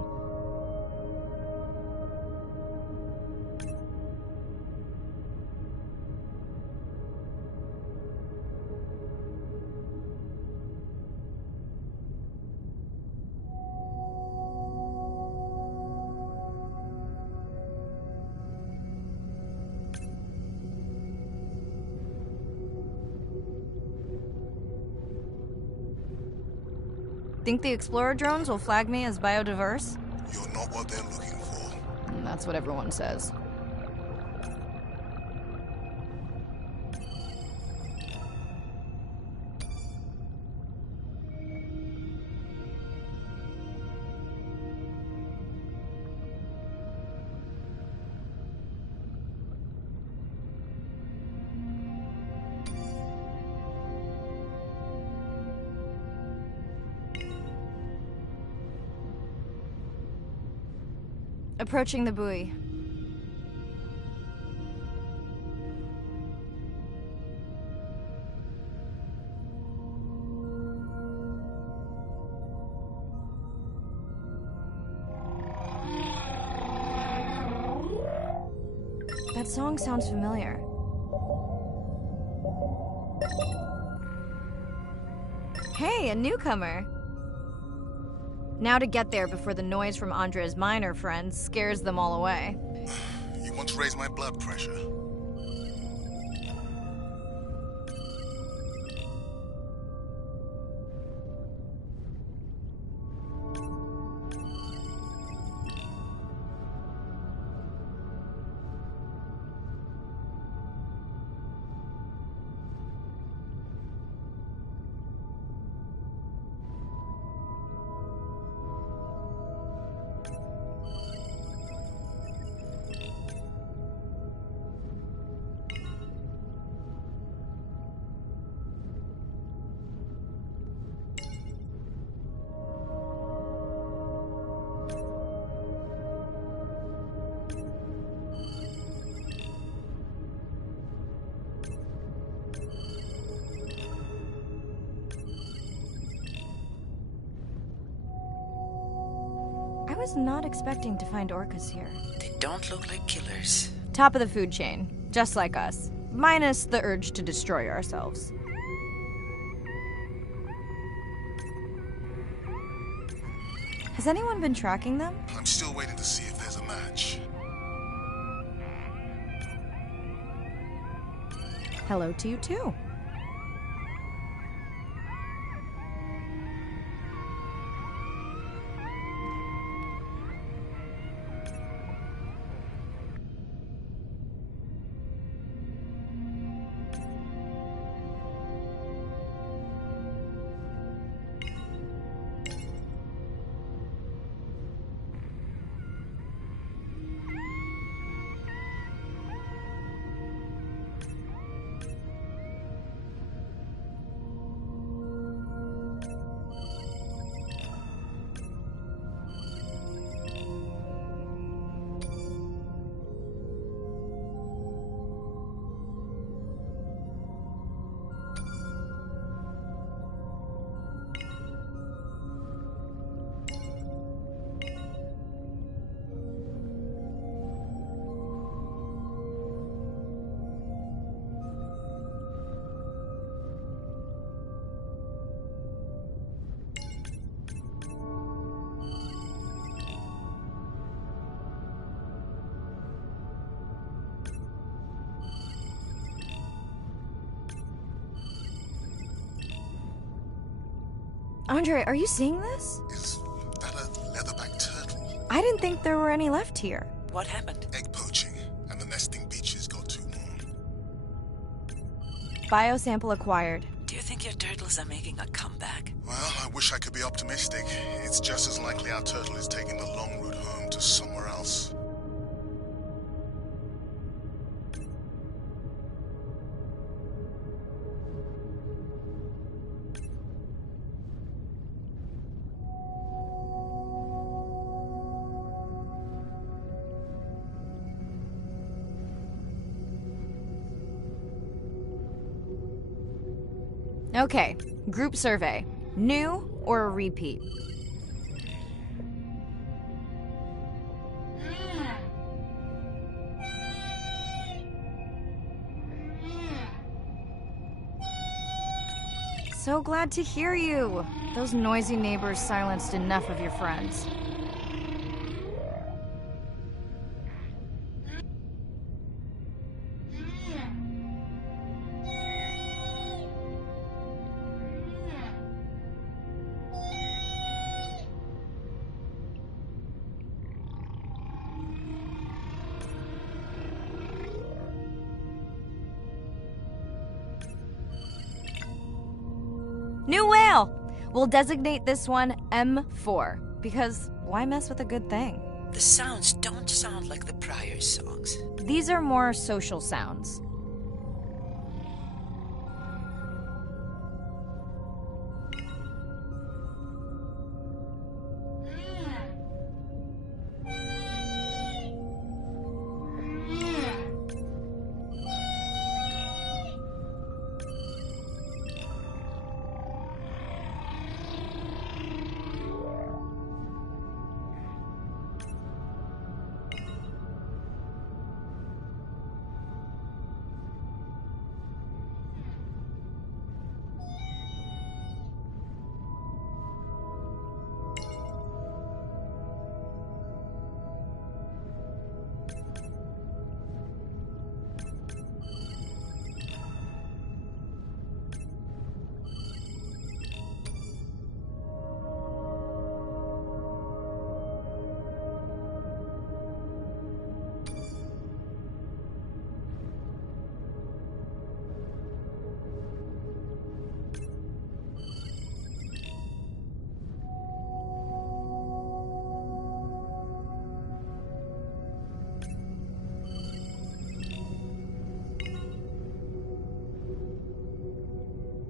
Think the Explorer drones will flag me as biodiverse? You're not what they're looking for. That's what everyone says. Approaching the buoy. That song sounds familiar. Hey, a newcomer. Now to get there before the noise from Andrea's minor friends scares them all away. You want to raise my blood pressure? I was not expecting to find orcas here. They don't look like killers. Top of the food chain, just like us. Minus the urge to destroy ourselves. Has anyone been tracking them? I'm still waiting to see if there's a match. Hello to you too. Andre, are you seeing this? Is that a leatherback turtle? I didn't think there were any left here. What happened? Egg poaching, and the nesting beaches got too warm. Biosample acquired. Do you think your turtles are making a comeback? Well, I wish I could be optimistic. It's just as likely our turtle is taking the long route home to somewhere else. Okay, group survey. New or a repeat? So glad to hear you. Those noisy neighbors silenced enough of your friends. New whale! We'll designate this one M4, because why mess with a good thing? The sounds don't sound like the prior songs. These are more social sounds.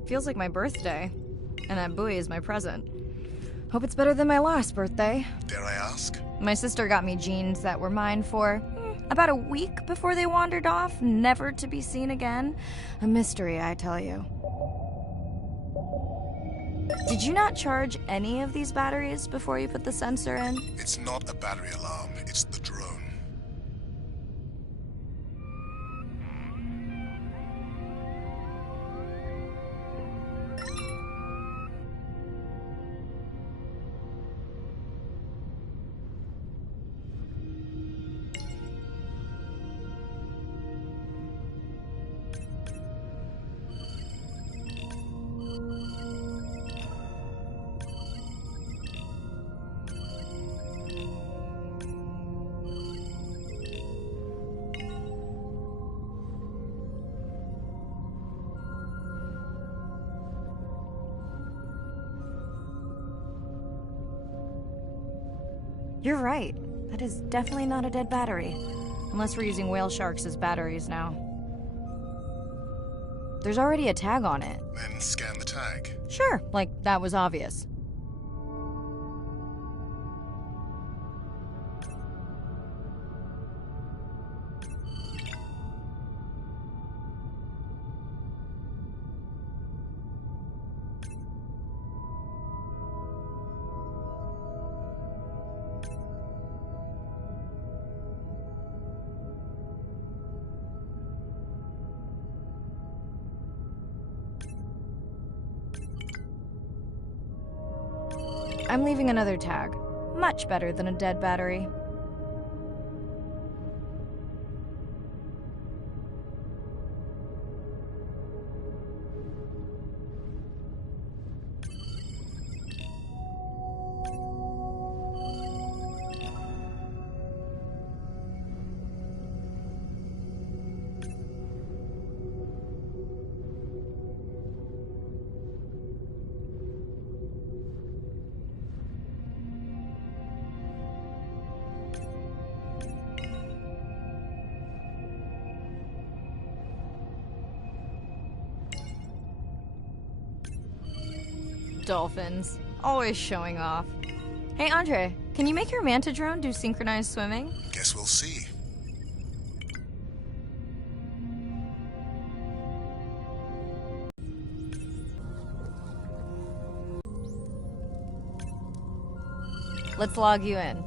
Feels like my birthday. And that buoy is my present. Hope it's better than my last birthday. Dare I ask? My sister got me jeans that were mine for about a week before they wandered off, never to be seen again. A mystery, I tell you. Did you not charge any of these batteries before you put the sensor in? It's not a battery alarm, it's the drone. You're right. That is definitely not a dead battery. Unless we're using whale sharks as batteries now. There's already a tag on it. Then scan the tag. Sure, like that was obvious. I'm leaving another tag. Much better than a dead battery. Dolphins. Always showing off. Hey, Andre, can you make your manta drone do synchronized swimming? Guess we'll see. Let's log you in.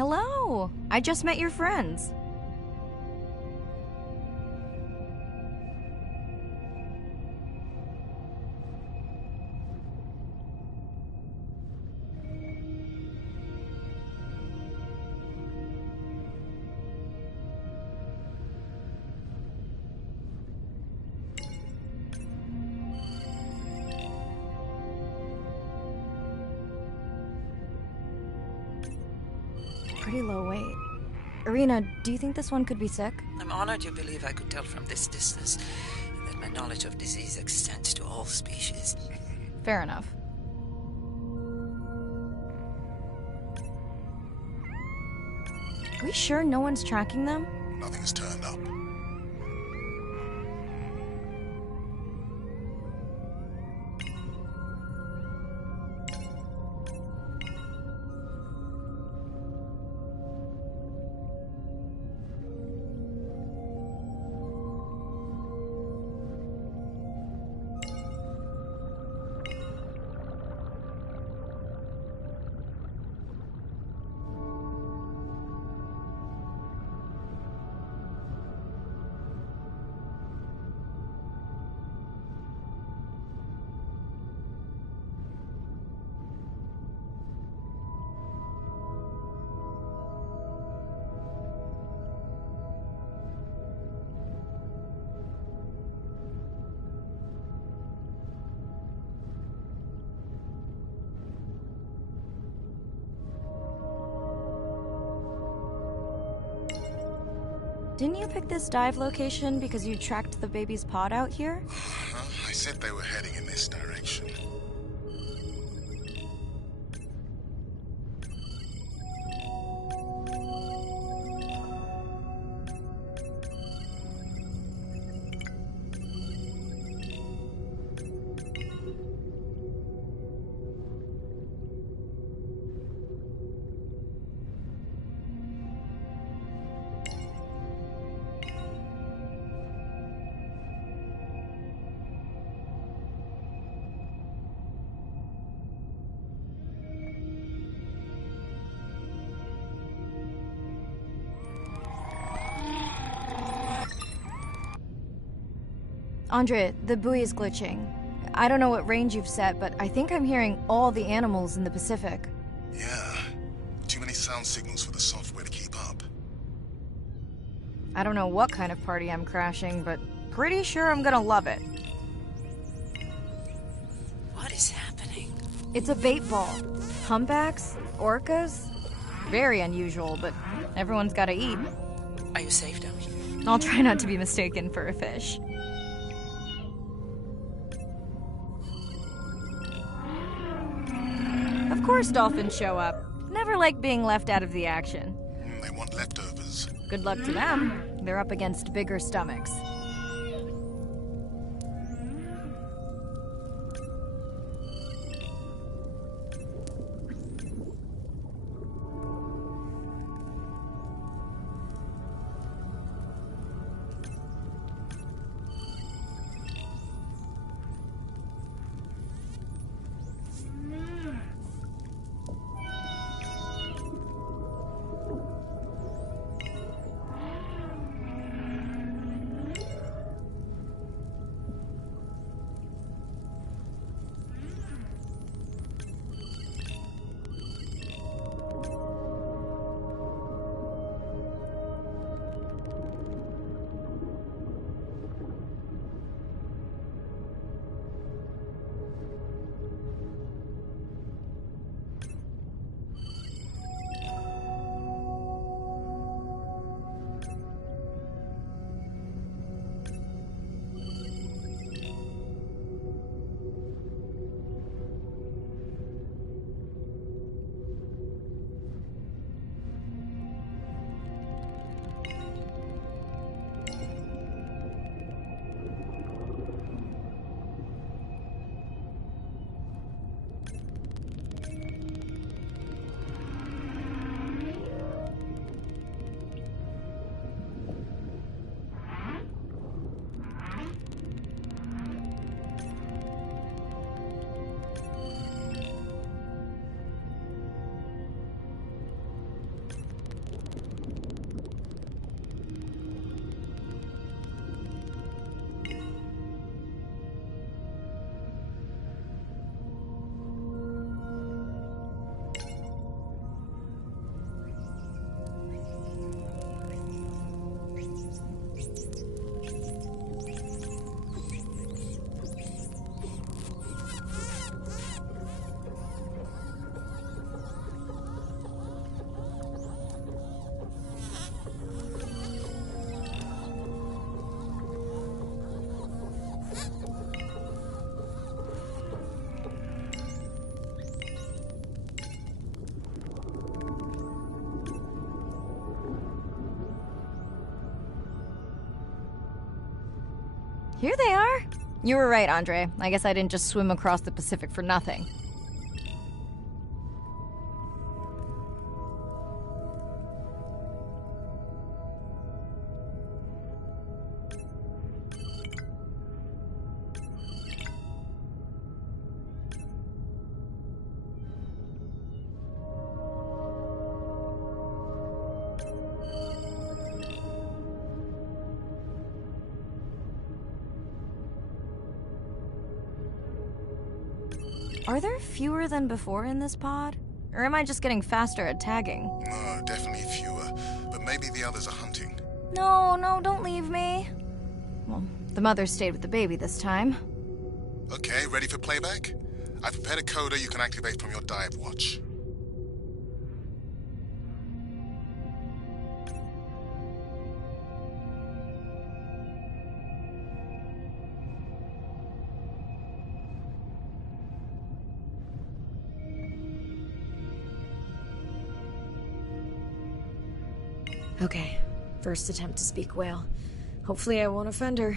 Hello! I just met your friends. Pretty low weight. Irina, do you think this one could be sick? I'm honored you believe I could tell from this distance that my knowledge of disease extends to all species. Fair enough. We sure no one's tracking them? Nothing's turned up. Didn't you pick this dive location because you tracked the baby's pod out here? I said they were heading in this direction. Andre, the buoy is glitching. I don't know what range you've set, but I think I'm hearing all the animals in the Pacific. Yeah. Too many sound signals for the software to keep up. I don't know what kind of party I'm crashing, but pretty sure I'm gonna love it. What is happening? It's a bait ball. Humpbacks? Orcas? Very unusual, but everyone's gotta eat. Are you safe down here? I'll try not to be mistaken for a fish. Of course dolphins show up. Never like being left out of the action. They want leftovers. Good luck to them. They're up against bigger stomachs. Here they are. You were right, Andre. I guess I didn't just swim across the Pacific for nothing. Are there fewer than before in this pod? Or am I just getting faster at tagging? No, definitely fewer. But maybe the others are hunting. No, don't leave me. Well, the mother stayed with the baby this time. Okay, ready for playback? I've prepared a coder you can activate from your dive watch. Okay, first attempt to speak whale. Hopefully I won't offend her.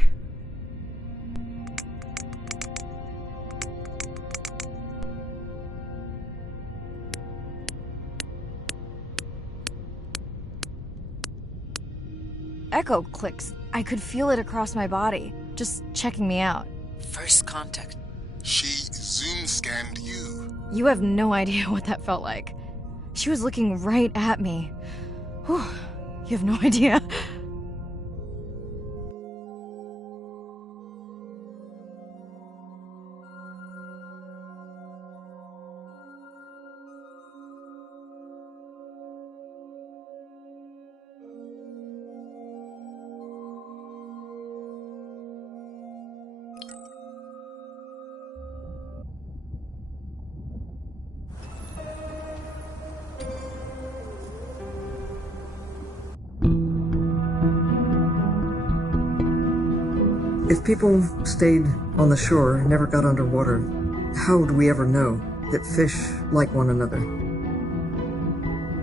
Echo clicks. I could feel it across my body, just checking me out. First contact. She zoom scanned you. You have no idea what that felt like. She was looking right at me. Whew, you have no idea. If people stayed on the shore, never got underwater, how would we ever know that fish like one another?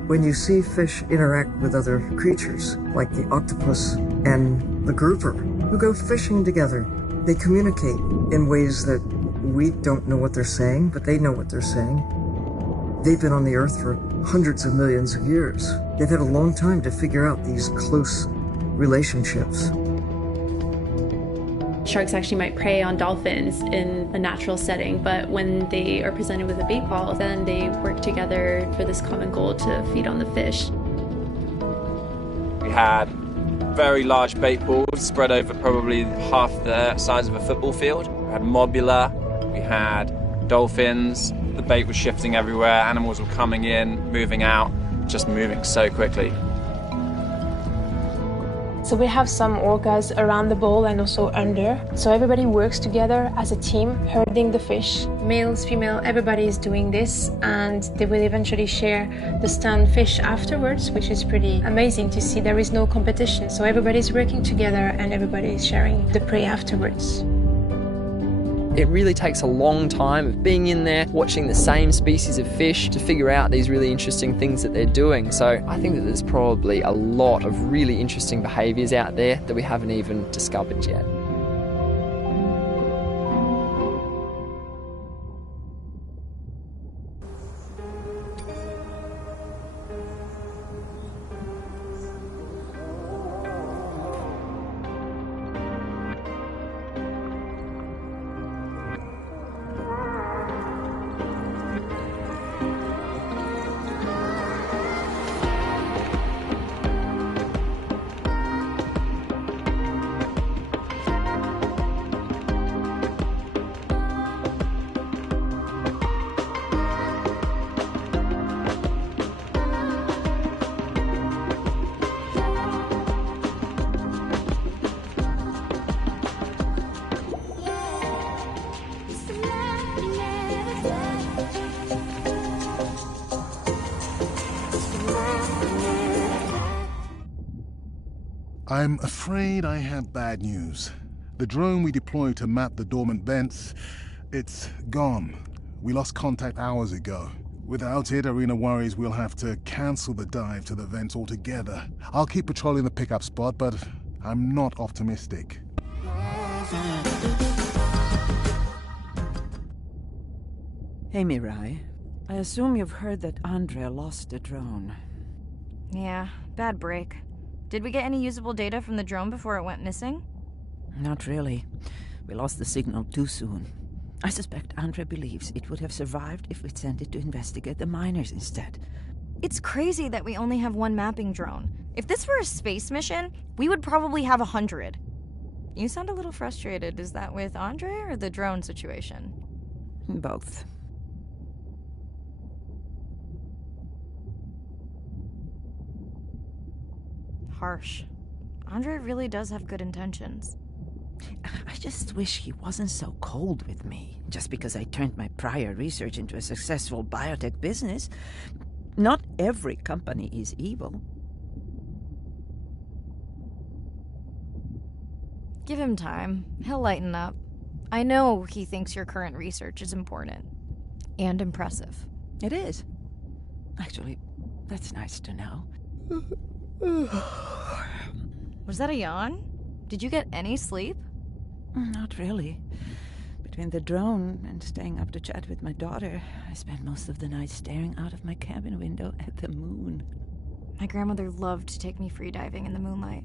When you see fish interact with other creatures, like the octopus and the grouper, who go fishing together, they communicate in ways that we don't know what they're saying, but they know what they're saying. They've been on the earth for hundreds of millions of years. They've had a long time to figure out these close relationships. Sharks actually might prey on dolphins in a natural setting, but when they are presented with a bait ball, then they work together for this common goal to feed on the fish. We had very large bait balls spread over probably half the size of a football field. We had mobula, we had dolphins, the bait was shifting everywhere, animals were coming in, moving out, just moving so quickly. So we have some orcas around the bowl and also under. So everybody works together as a team, herding the fish. Males, female, everybody is doing this, and they will eventually share the stunned fish afterwards, which is pretty amazing to see. There is no competition, so everybody's working together and everybody is sharing the prey afterwards. It really takes a long time of being in there, watching the same species of fish to figure out these really interesting things that they're doing. So I think that there's probably a lot of really interesting behaviours out there that we haven't even discovered yet. I'm afraid I have bad news. The drone we deployed to map the dormant vents, it's gone. We lost contact hours ago. Without it, Irina worries we'll have to cancel the dive to the vents altogether. I'll keep patrolling the pickup spot, but I'm not optimistic. Hey, Mirai. I assume you've heard that Andrea lost a drone. Yeah, bad break. Did we get any usable data from the drone before it went missing? Not really. We lost the signal too soon. I suspect Andrea believes it would have survived if we'd sent it to investigate the miners instead. It's crazy that we only have one mapping drone. If this were a space mission, we would probably have 100. You sound a little frustrated. Is that with Andrea or the drone situation? Both. Harsh. Andrea really does have good intentions. I just wish he wasn't so cold with me, just because I turned my prior research into a successful biotech business. Not every company is evil. Give him time. He'll lighten up. I know he thinks your current research is important. And impressive. It is. Actually, that's nice to know. Was that a yawn? Did you get any sleep? Not really. Between the drone and staying up to chat with my daughter, I spent most of the night staring out of my cabin window at the moon. My grandmother loved to take me free diving in the moonlight.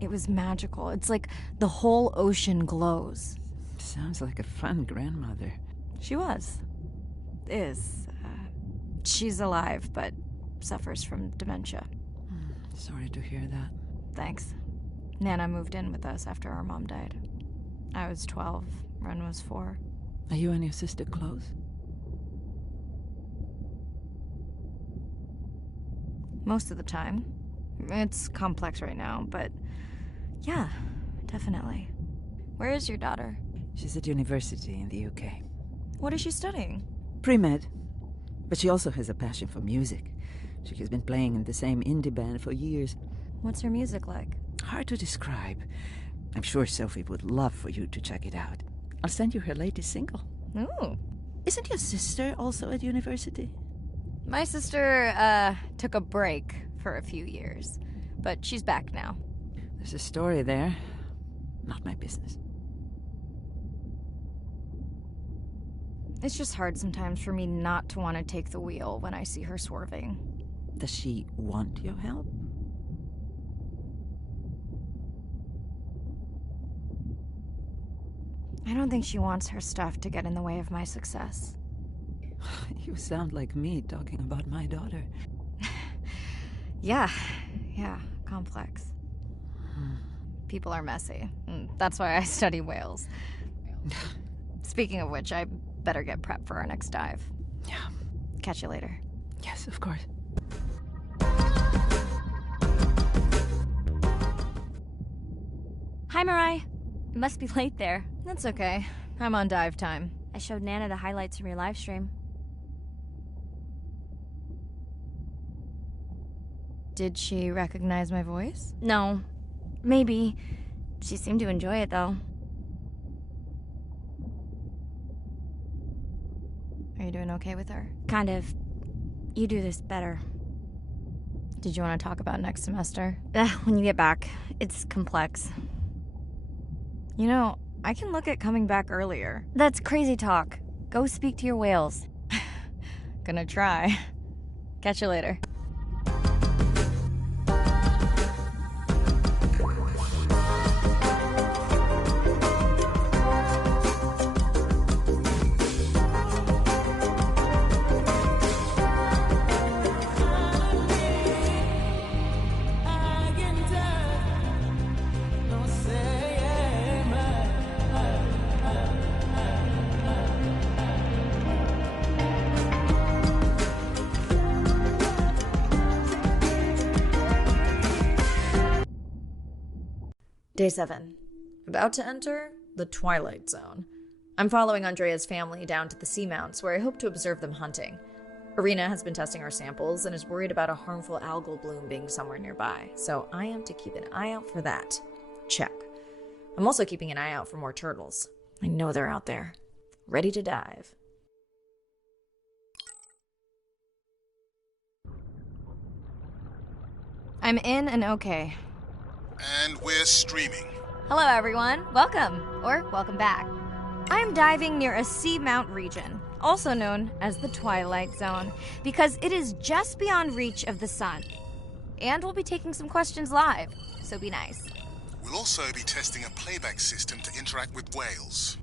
It was magical. It's like the whole ocean glows. Sounds like a fun grandmother. She was. Is. She's alive, but suffers from dementia. Sorry to hear that. Thanks. Nana moved in with us after our mom died. I was 12. Ren was 4. Are you and your sister close? Most of the time. It's complex right now, but yeah, definitely. Where is your daughter? She's at university in the UK. What is she studying? Pre-med. But she also has a passion for music. She has been playing in the same indie band for years. What's her music like? Hard to describe. I'm sure Sophie would love for you to check it out. I'll send you her latest single. Ooh. Isn't your sister also at university? My sister, took a break for a few years, but she's back now. There's a story there. Not my business. It's just hard sometimes for me not to want to take the wheel when I see her swerving. Does she want your help? I don't think she wants her stuff to get in the way of my success. You sound like me talking about my daughter. Yeah, complex. People are messy. That's why I study whales. Speaking of which, I better get prepped for our next dive. Yeah. Catch you later. Yes, of course. Hi, Mirai. It must be late there. That's okay. I'm on dive time. I showed Nana the highlights from your live stream. Did she recognize my voice? No. Maybe. She seemed to enjoy it, though. Are you doing okay with her? Kind of. You do this better. Did you want to talk about next semester? When you get back. It's complex. You know, I can look at coming back earlier. That's crazy talk. Go speak to your whales. Gonna try. Catch you later. Day 7. About to enter the Twilight Zone. I'm following Andrea's family down to the seamounts where I hope to observe them hunting. Irina has been testing our samples and is worried about a harmful algal bloom being somewhere nearby, so I am to keep an eye out for that. Check. I'm also keeping an eye out for more turtles. I know they're out there, ready to dive. I'm in and okay. And we're streaming. Hello, everyone. Welcome, or welcome back. I'm diving near a seamount region, also known as the Twilight Zone, because it is just beyond reach of the sun. And we'll be taking some questions live, so be nice. We'll also be testing a playback system to interact with whales.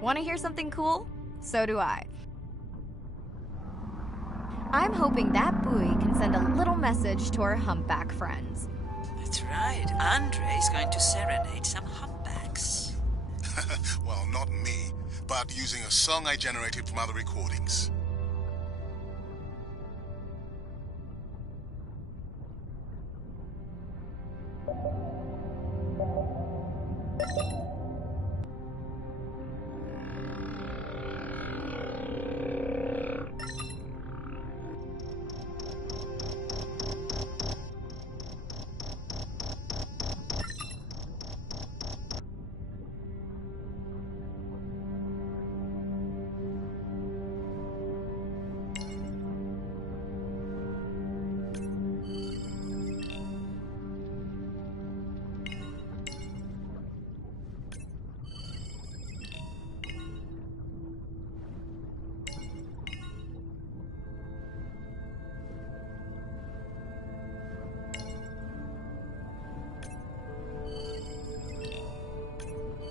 Want to hear something cool? So do I. I'm hoping that buoy can send a little message to our humpback friends. That's right. Andre is going to serenade some humpbacks. Well, not me, but using a song I generated from other recordings.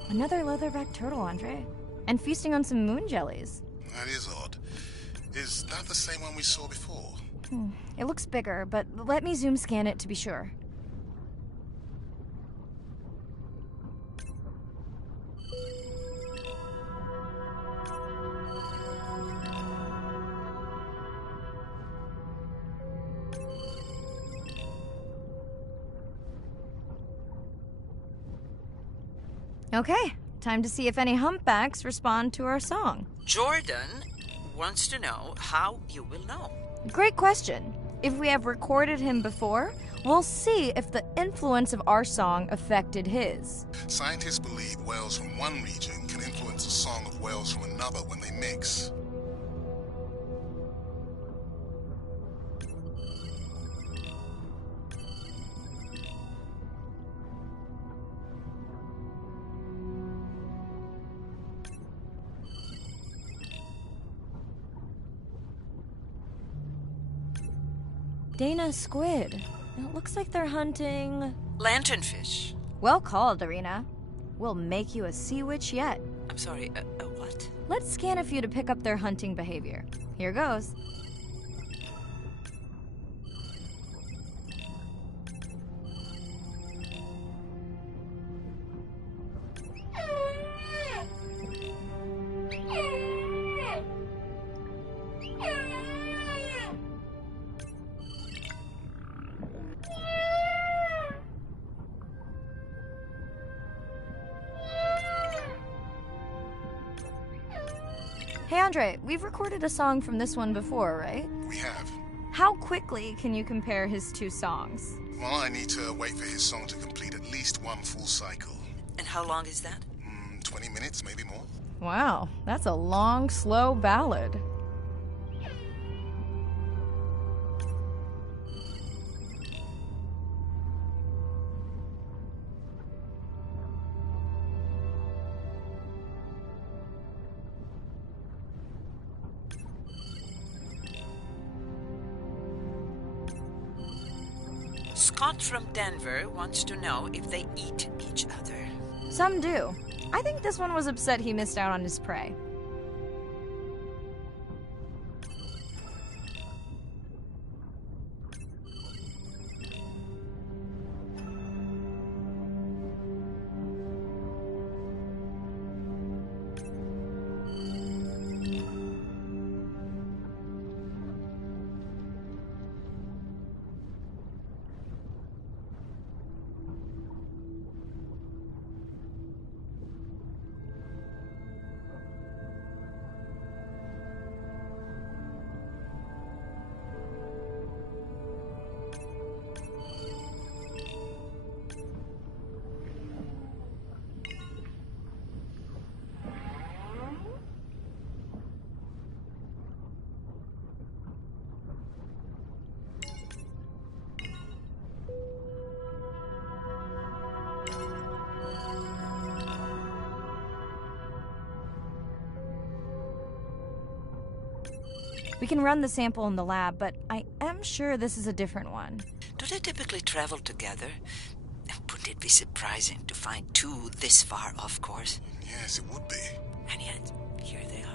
Another leatherback turtle, Andre. And feasting on some moon jellies. That is odd. Is that the same one we saw before? It looks bigger, but let me zoom scan it to be sure. Okay, time to see if any humpbacks respond to our song. Jordan wants to know how you will know. Great question. If we have recorded him before, we'll see if the influence of our song affected his. Scientists believe whales from one region can influence the song of whales from another when they mix. Dana squid. It looks like they're hunting... Lanternfish. Well called, Irina. We'll make you a sea witch yet. I'm sorry, what? Let's scan a few to pick up their hunting behavior. Here goes. Hey Andre, we've recorded a song from this one before, right? We have. How quickly can you compare his two songs? Well, I need to wait for his song to complete at least one full cycle. And how long is that? 20 minutes, maybe more. Wow, that's a long, slow ballad. Scott from Denver wants to know if they eat each other. Some do. I think this one was upset he missed out on his prey. We can run the sample in the lab, but I am sure this is a different one. Do they typically travel together? Wouldn't it be surprising to find two this far off course? Yes, it would be. And yet, here they are.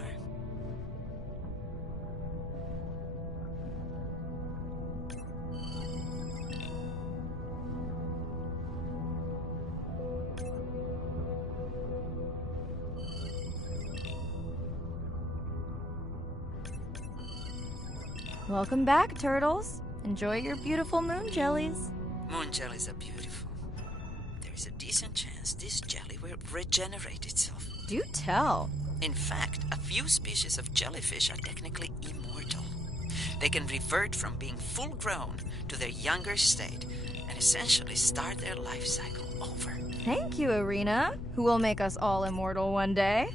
Welcome back, turtles. Enjoy your beautiful moon jellies. Moon jellies are beautiful. There is a decent chance this jelly will regenerate itself. Do tell. In fact, a few species of jellyfish are technically immortal. They can revert from being full grown to their younger state and essentially start their life cycle over. Thank you, Irina, who will make us all immortal one day.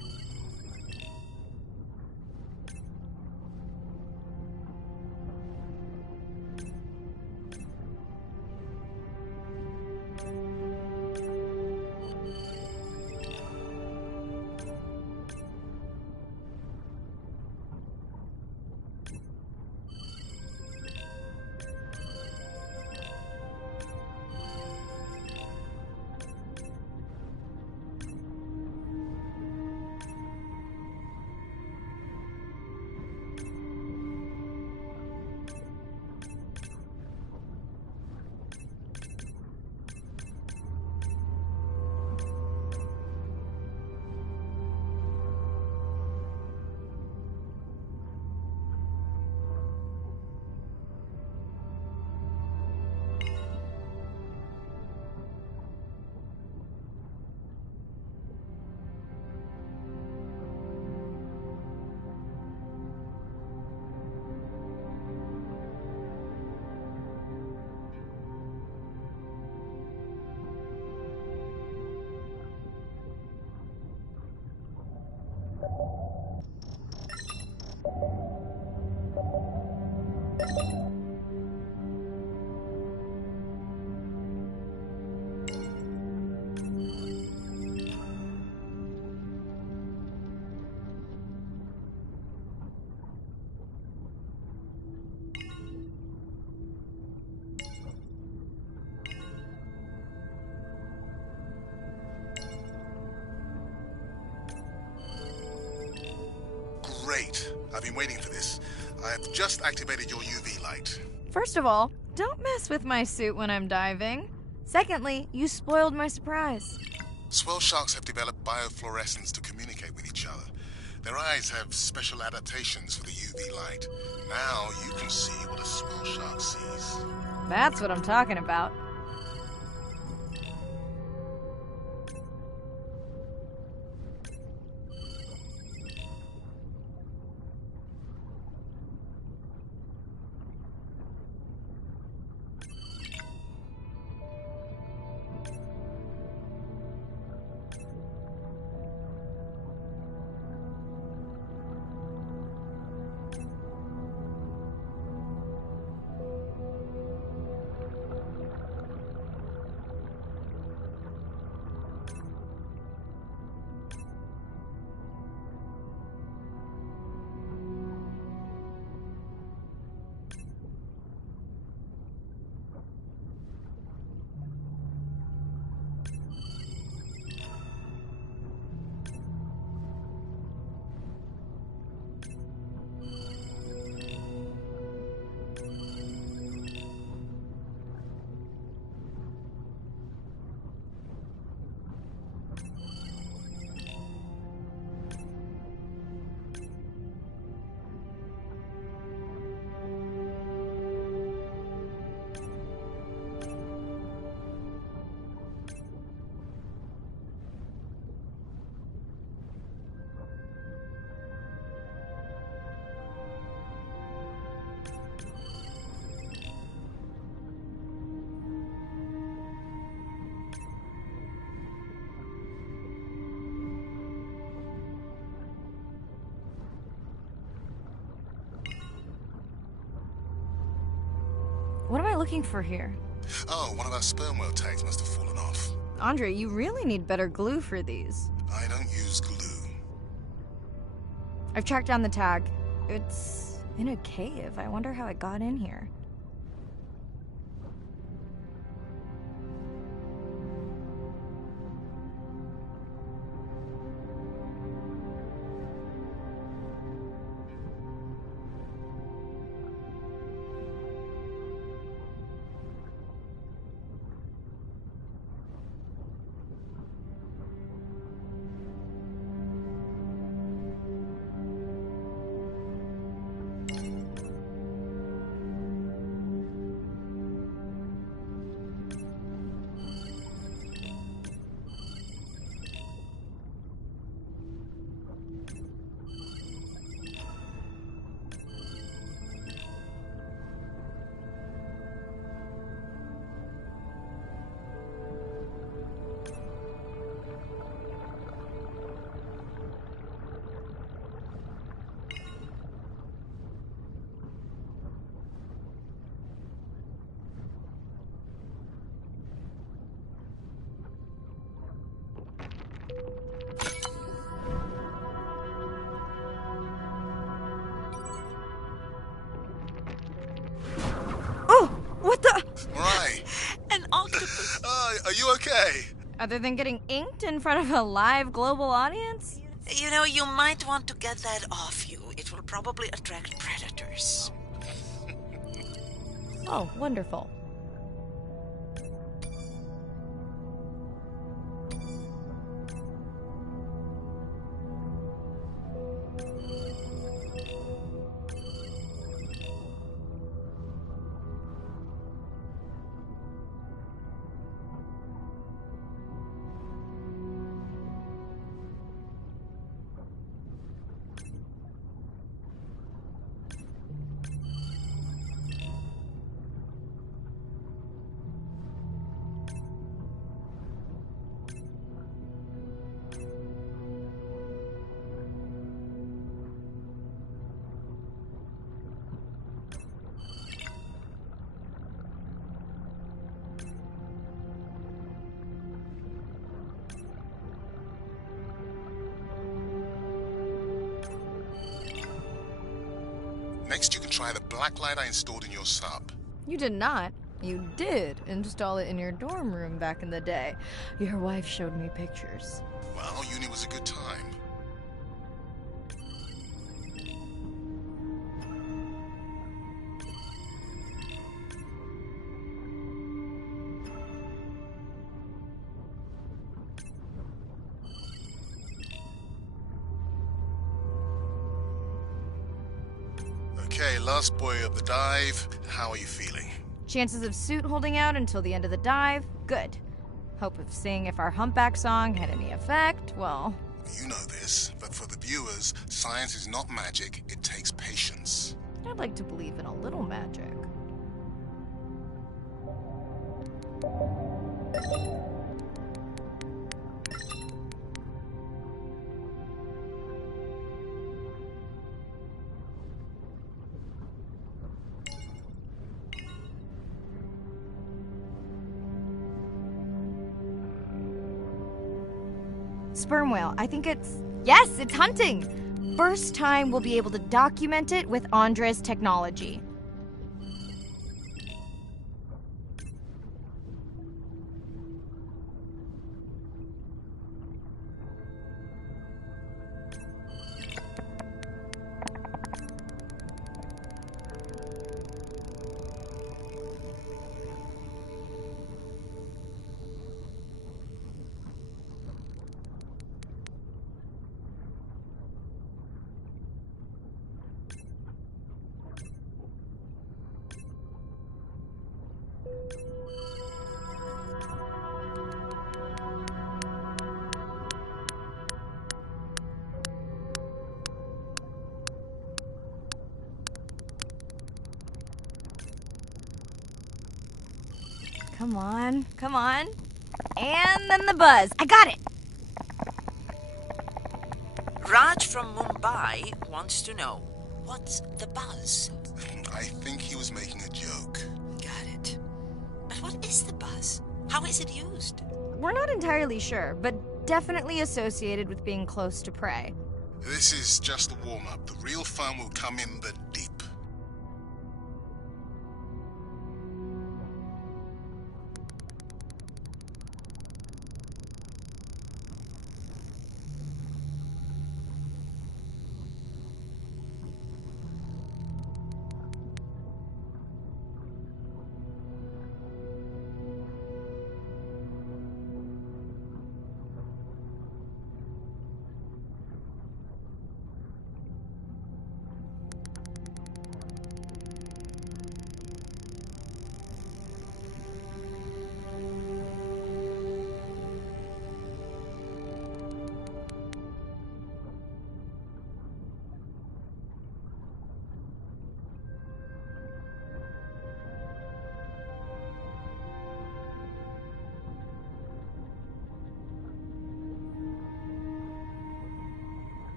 Great. I've been waiting for this. I have just activated your UV light. First of all, don't mess with my suit when I'm diving. Secondly, you spoiled my surprise. Swell sharks have developed biofluorescence to communicate with each other. Their eyes have special adaptations for the UV light. Now you can see what a swell shark sees. That's what I'm talking about. What am I looking for here? Oh, one of our sperm whale tags must have fallen off. Andre, you really need better glue for these. I don't use glue. I've tracked down the tag. It's in a cave. I wonder how it got in here. Are you okay? Other than getting inked in front of a live global audience? You know, you might want to get that off you. It will probably attract predators. Oh, wonderful. Next, you can try the black light I installed in your sub. You did not. You did install it in your dorm room back in the day. Your wife showed me pictures. Well, uni was a good time. Okay, last boy of the dive. How are you feeling? Chances of suit holding out until the end of the dive? Good. Hope of seeing if our humpback song had any effect? Well... You know this, but for the viewers, science is not magic, it takes patience. I'd like to believe in a little magic. Sperm whale, I think it's... Yes, it's hunting! First time we'll be able to document it with Andres technology. Come on, come on. And then the buzz. I got it! Raj from Mumbai wants to know, what's the buzz? I think he was making a joke. Got it. But what is the buzz? How is it used? We're not entirely sure, but definitely associated with being close to prey. This is just the warm-up. The real fun will come in the deep.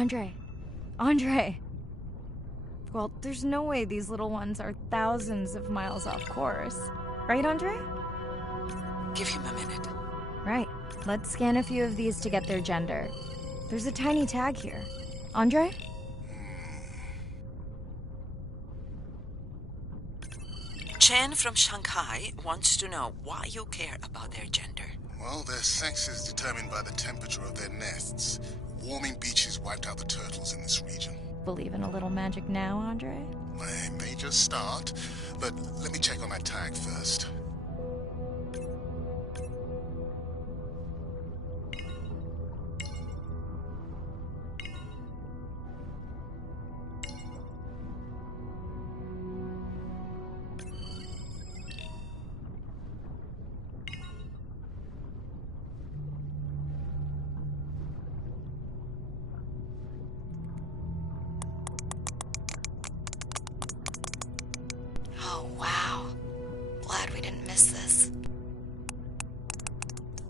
Andre! Well, there's no way these little ones are thousands of miles off course. Right, Andre? Give him a minute. Right. Let's scan a few of these to get their gender. There's a tiny tag here. Andre? Chen from Shanghai wants to know why you care about their gender. Well, their sex is determined by the temperature of their nests. Warming beaches wiped out the turtles in this region. Believe in a little magic now, Andre? I may just start, but let me check on that tag first. Oh, wow. Glad we didn't miss this.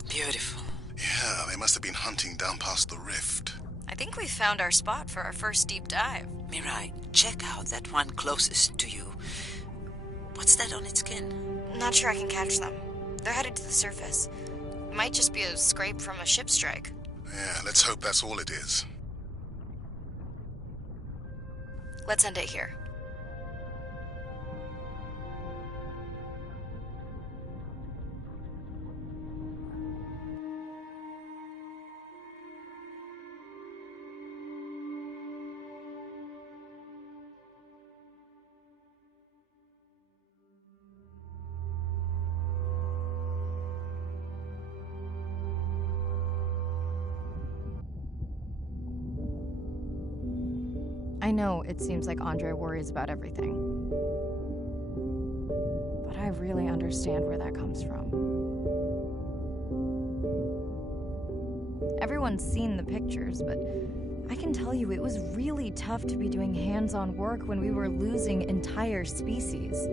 Beautiful. Yeah, they must have been hunting down past the rift. I think we found our spot for our first deep dive. Mirai, check out that one closest to you. What's that on its skin? Not sure I can catch them. They're headed to the surface. Might just be a scrape from a ship strike. Yeah, let's hope that's all it is. Let's end it here. I know it seems like Andre worries about everything. But I really understand where that comes from. Everyone's seen the pictures, but I can tell you it was really tough to be doing hands-on work when we were losing entire species.